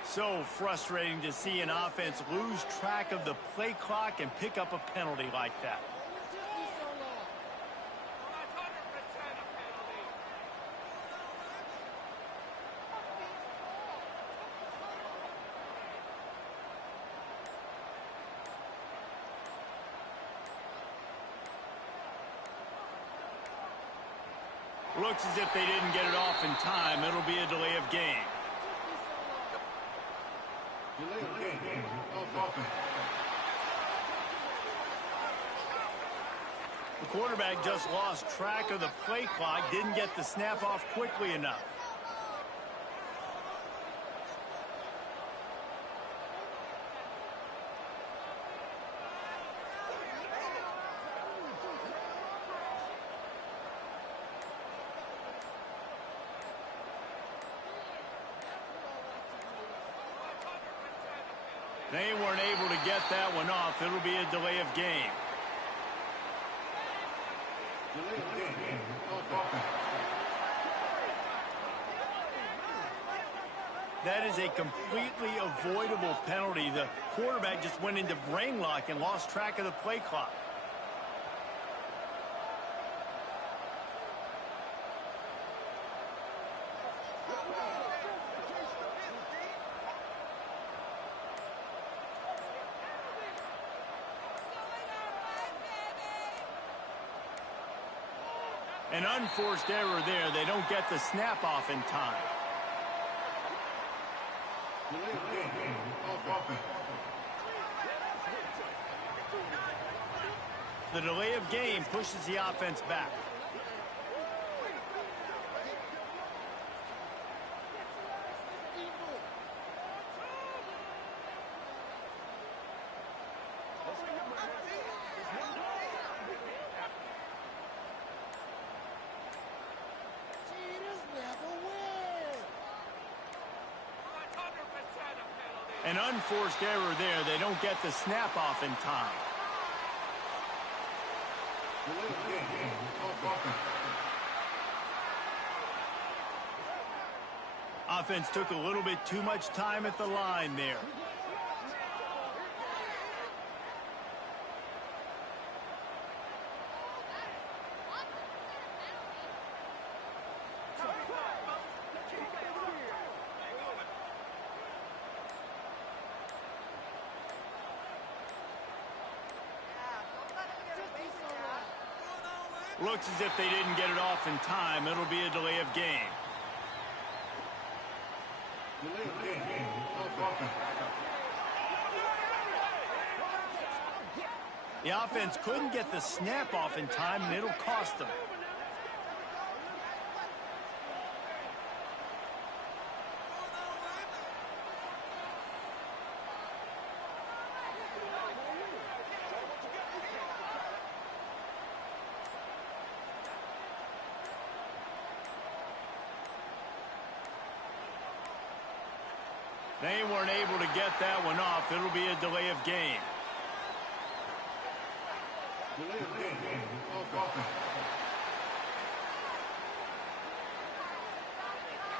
So frustrating to see an offense lose track of the play clock and pick up a penalty like that. Looks as if they didn't get it off in time. It'll be a delay of game. The quarterback just lost track of the play clock, didn't get the snap off quickly enough. They weren't able to get that one off. It'll be a delay of game. That is a completely avoidable penalty. The quarterback just went into brain lock and lost track of the play clock. An unforced error there. They don't get the snap off in time. The delay of game pushes the offense back. An unforced error there. They don't get the snap off in time. Offense took a little bit too much time at the line there. Looks as if they didn't get it off in time. It'll be a delay of game. The offense couldn't get the snap off in time, and it'll cost them. They weren't able to get that one off. It'll be a delay of game.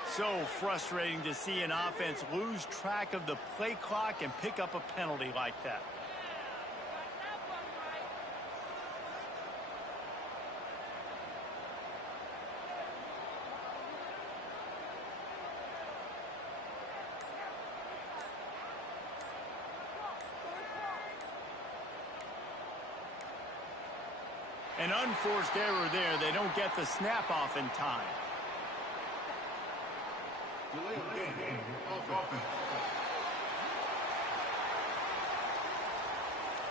So frustrating to see an offense lose track of the play clock and pick up a penalty like that. An unforced error there. They don't get the snap off in time.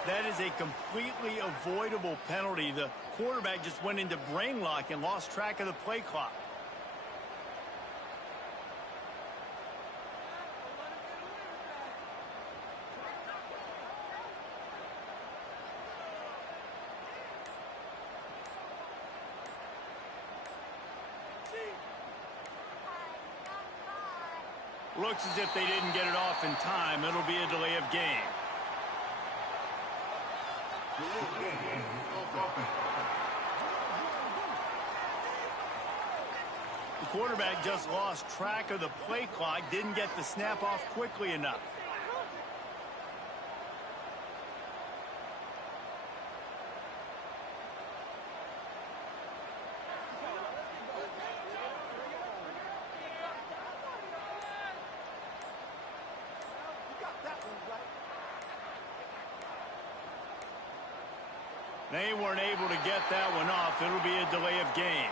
That is a completely avoidable penalty. The quarterback just went into brain lock and lost track of the play clock. Looks as if they didn't get it off in time. It'll be a delay of game. The quarterback just lost track of the play clock, didn't get the snap off quickly enough. They weren't able to get that one off. It'll be a delay of game.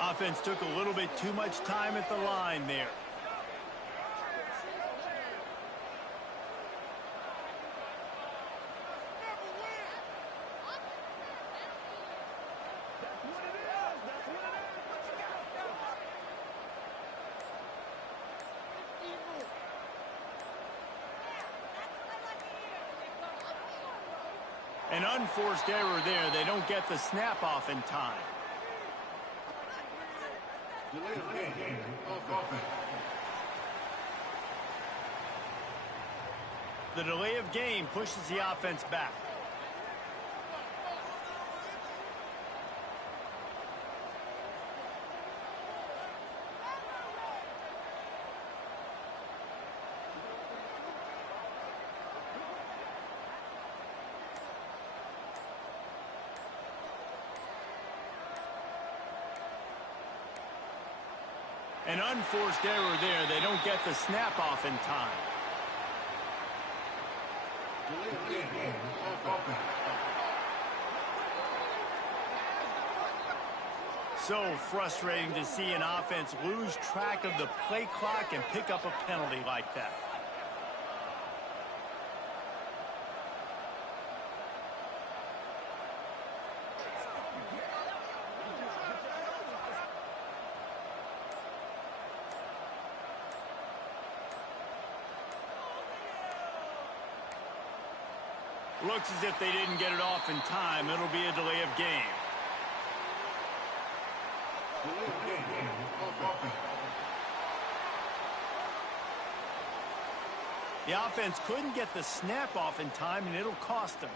Offense took a little bit too much time at the line there. An unforced error there. They don't get the snap off in time. The delay of game pushes the offense back. An unforced error there. They don't get the snap off in time. So frustrating to see an offense lose track of the play clock and pick up a penalty like that. Looks as if they didn't get it off in time. It'll be a delay of game. The offense couldn't get the snap off in time, and it'll cost them.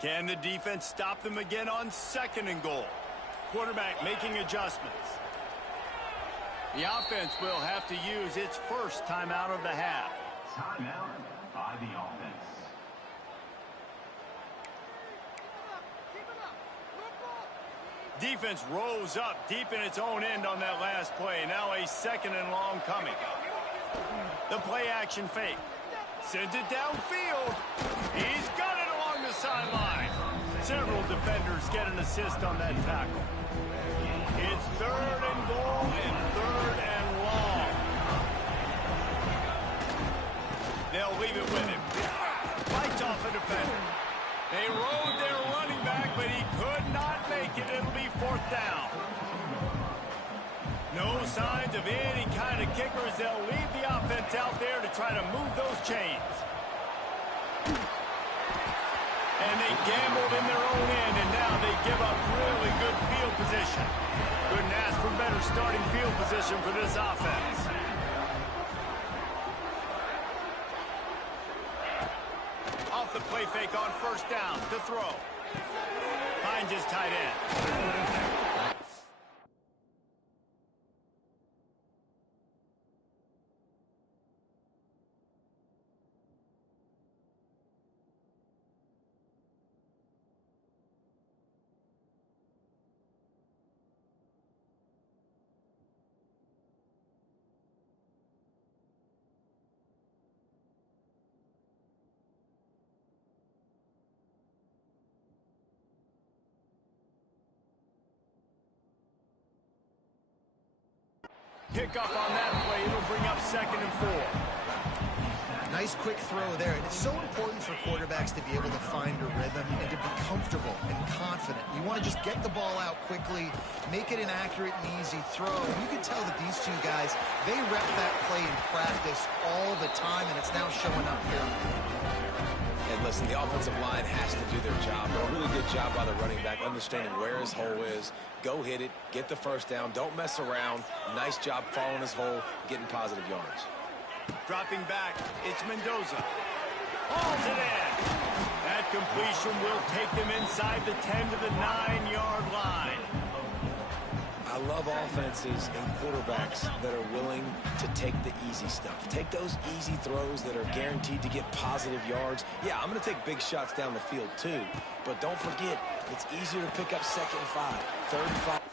Can the defense stop them again on 2nd and goal? Quarterback making adjustments. The offense will have to use its first timeout of the half. Timeout by the offense. Defense rose up deep in its own end on that last play. Now a 2nd and long coming. The play action fake. Sends it downfield. He's got it along the sideline. Several defenders get an assist on that tackle. It's 3rd and goal and 3rd and long. They'll leave it with him. Fights off a defender. They rode their running back, but he could not make it. It'll be 4th down. No signs of any kind of kickers. They'll leave the offense out there to try to move those chains. And they gambled in their own end, and now they give up really good field position. Couldn't ask for better starting field position for this offense. Off the play fake on 1st down to throw. Finds his tight end. Pick up on that play. It'll bring up 2nd and 4. Nice quick throw there. And it's so important for quarterbacks to be able to find a rhythm and to be comfortable and confident. You want to just get the ball out quickly, make it an accurate and easy throw. And you can tell that these two guys, they rep that play in practice all the time, and it's now showing up here. And listen, the offensive line has to do their job. But a really good job by the running back, understanding where his hole is. Go hit it, get the 1st down, don't mess around. Nice job following his hole, getting positive yards. Dropping back, it's Mendoza. Hauls it in. That completion will take them inside the 10 to the 9-yard line. I love offenses and quarterbacks that are willing to take the easy stuff. Take those easy throws that are guaranteed to get positive yards. Yeah, I'm going to take big shots down the field too. But don't forget, it's easier to pick up 2nd and 5, 3rd and 5.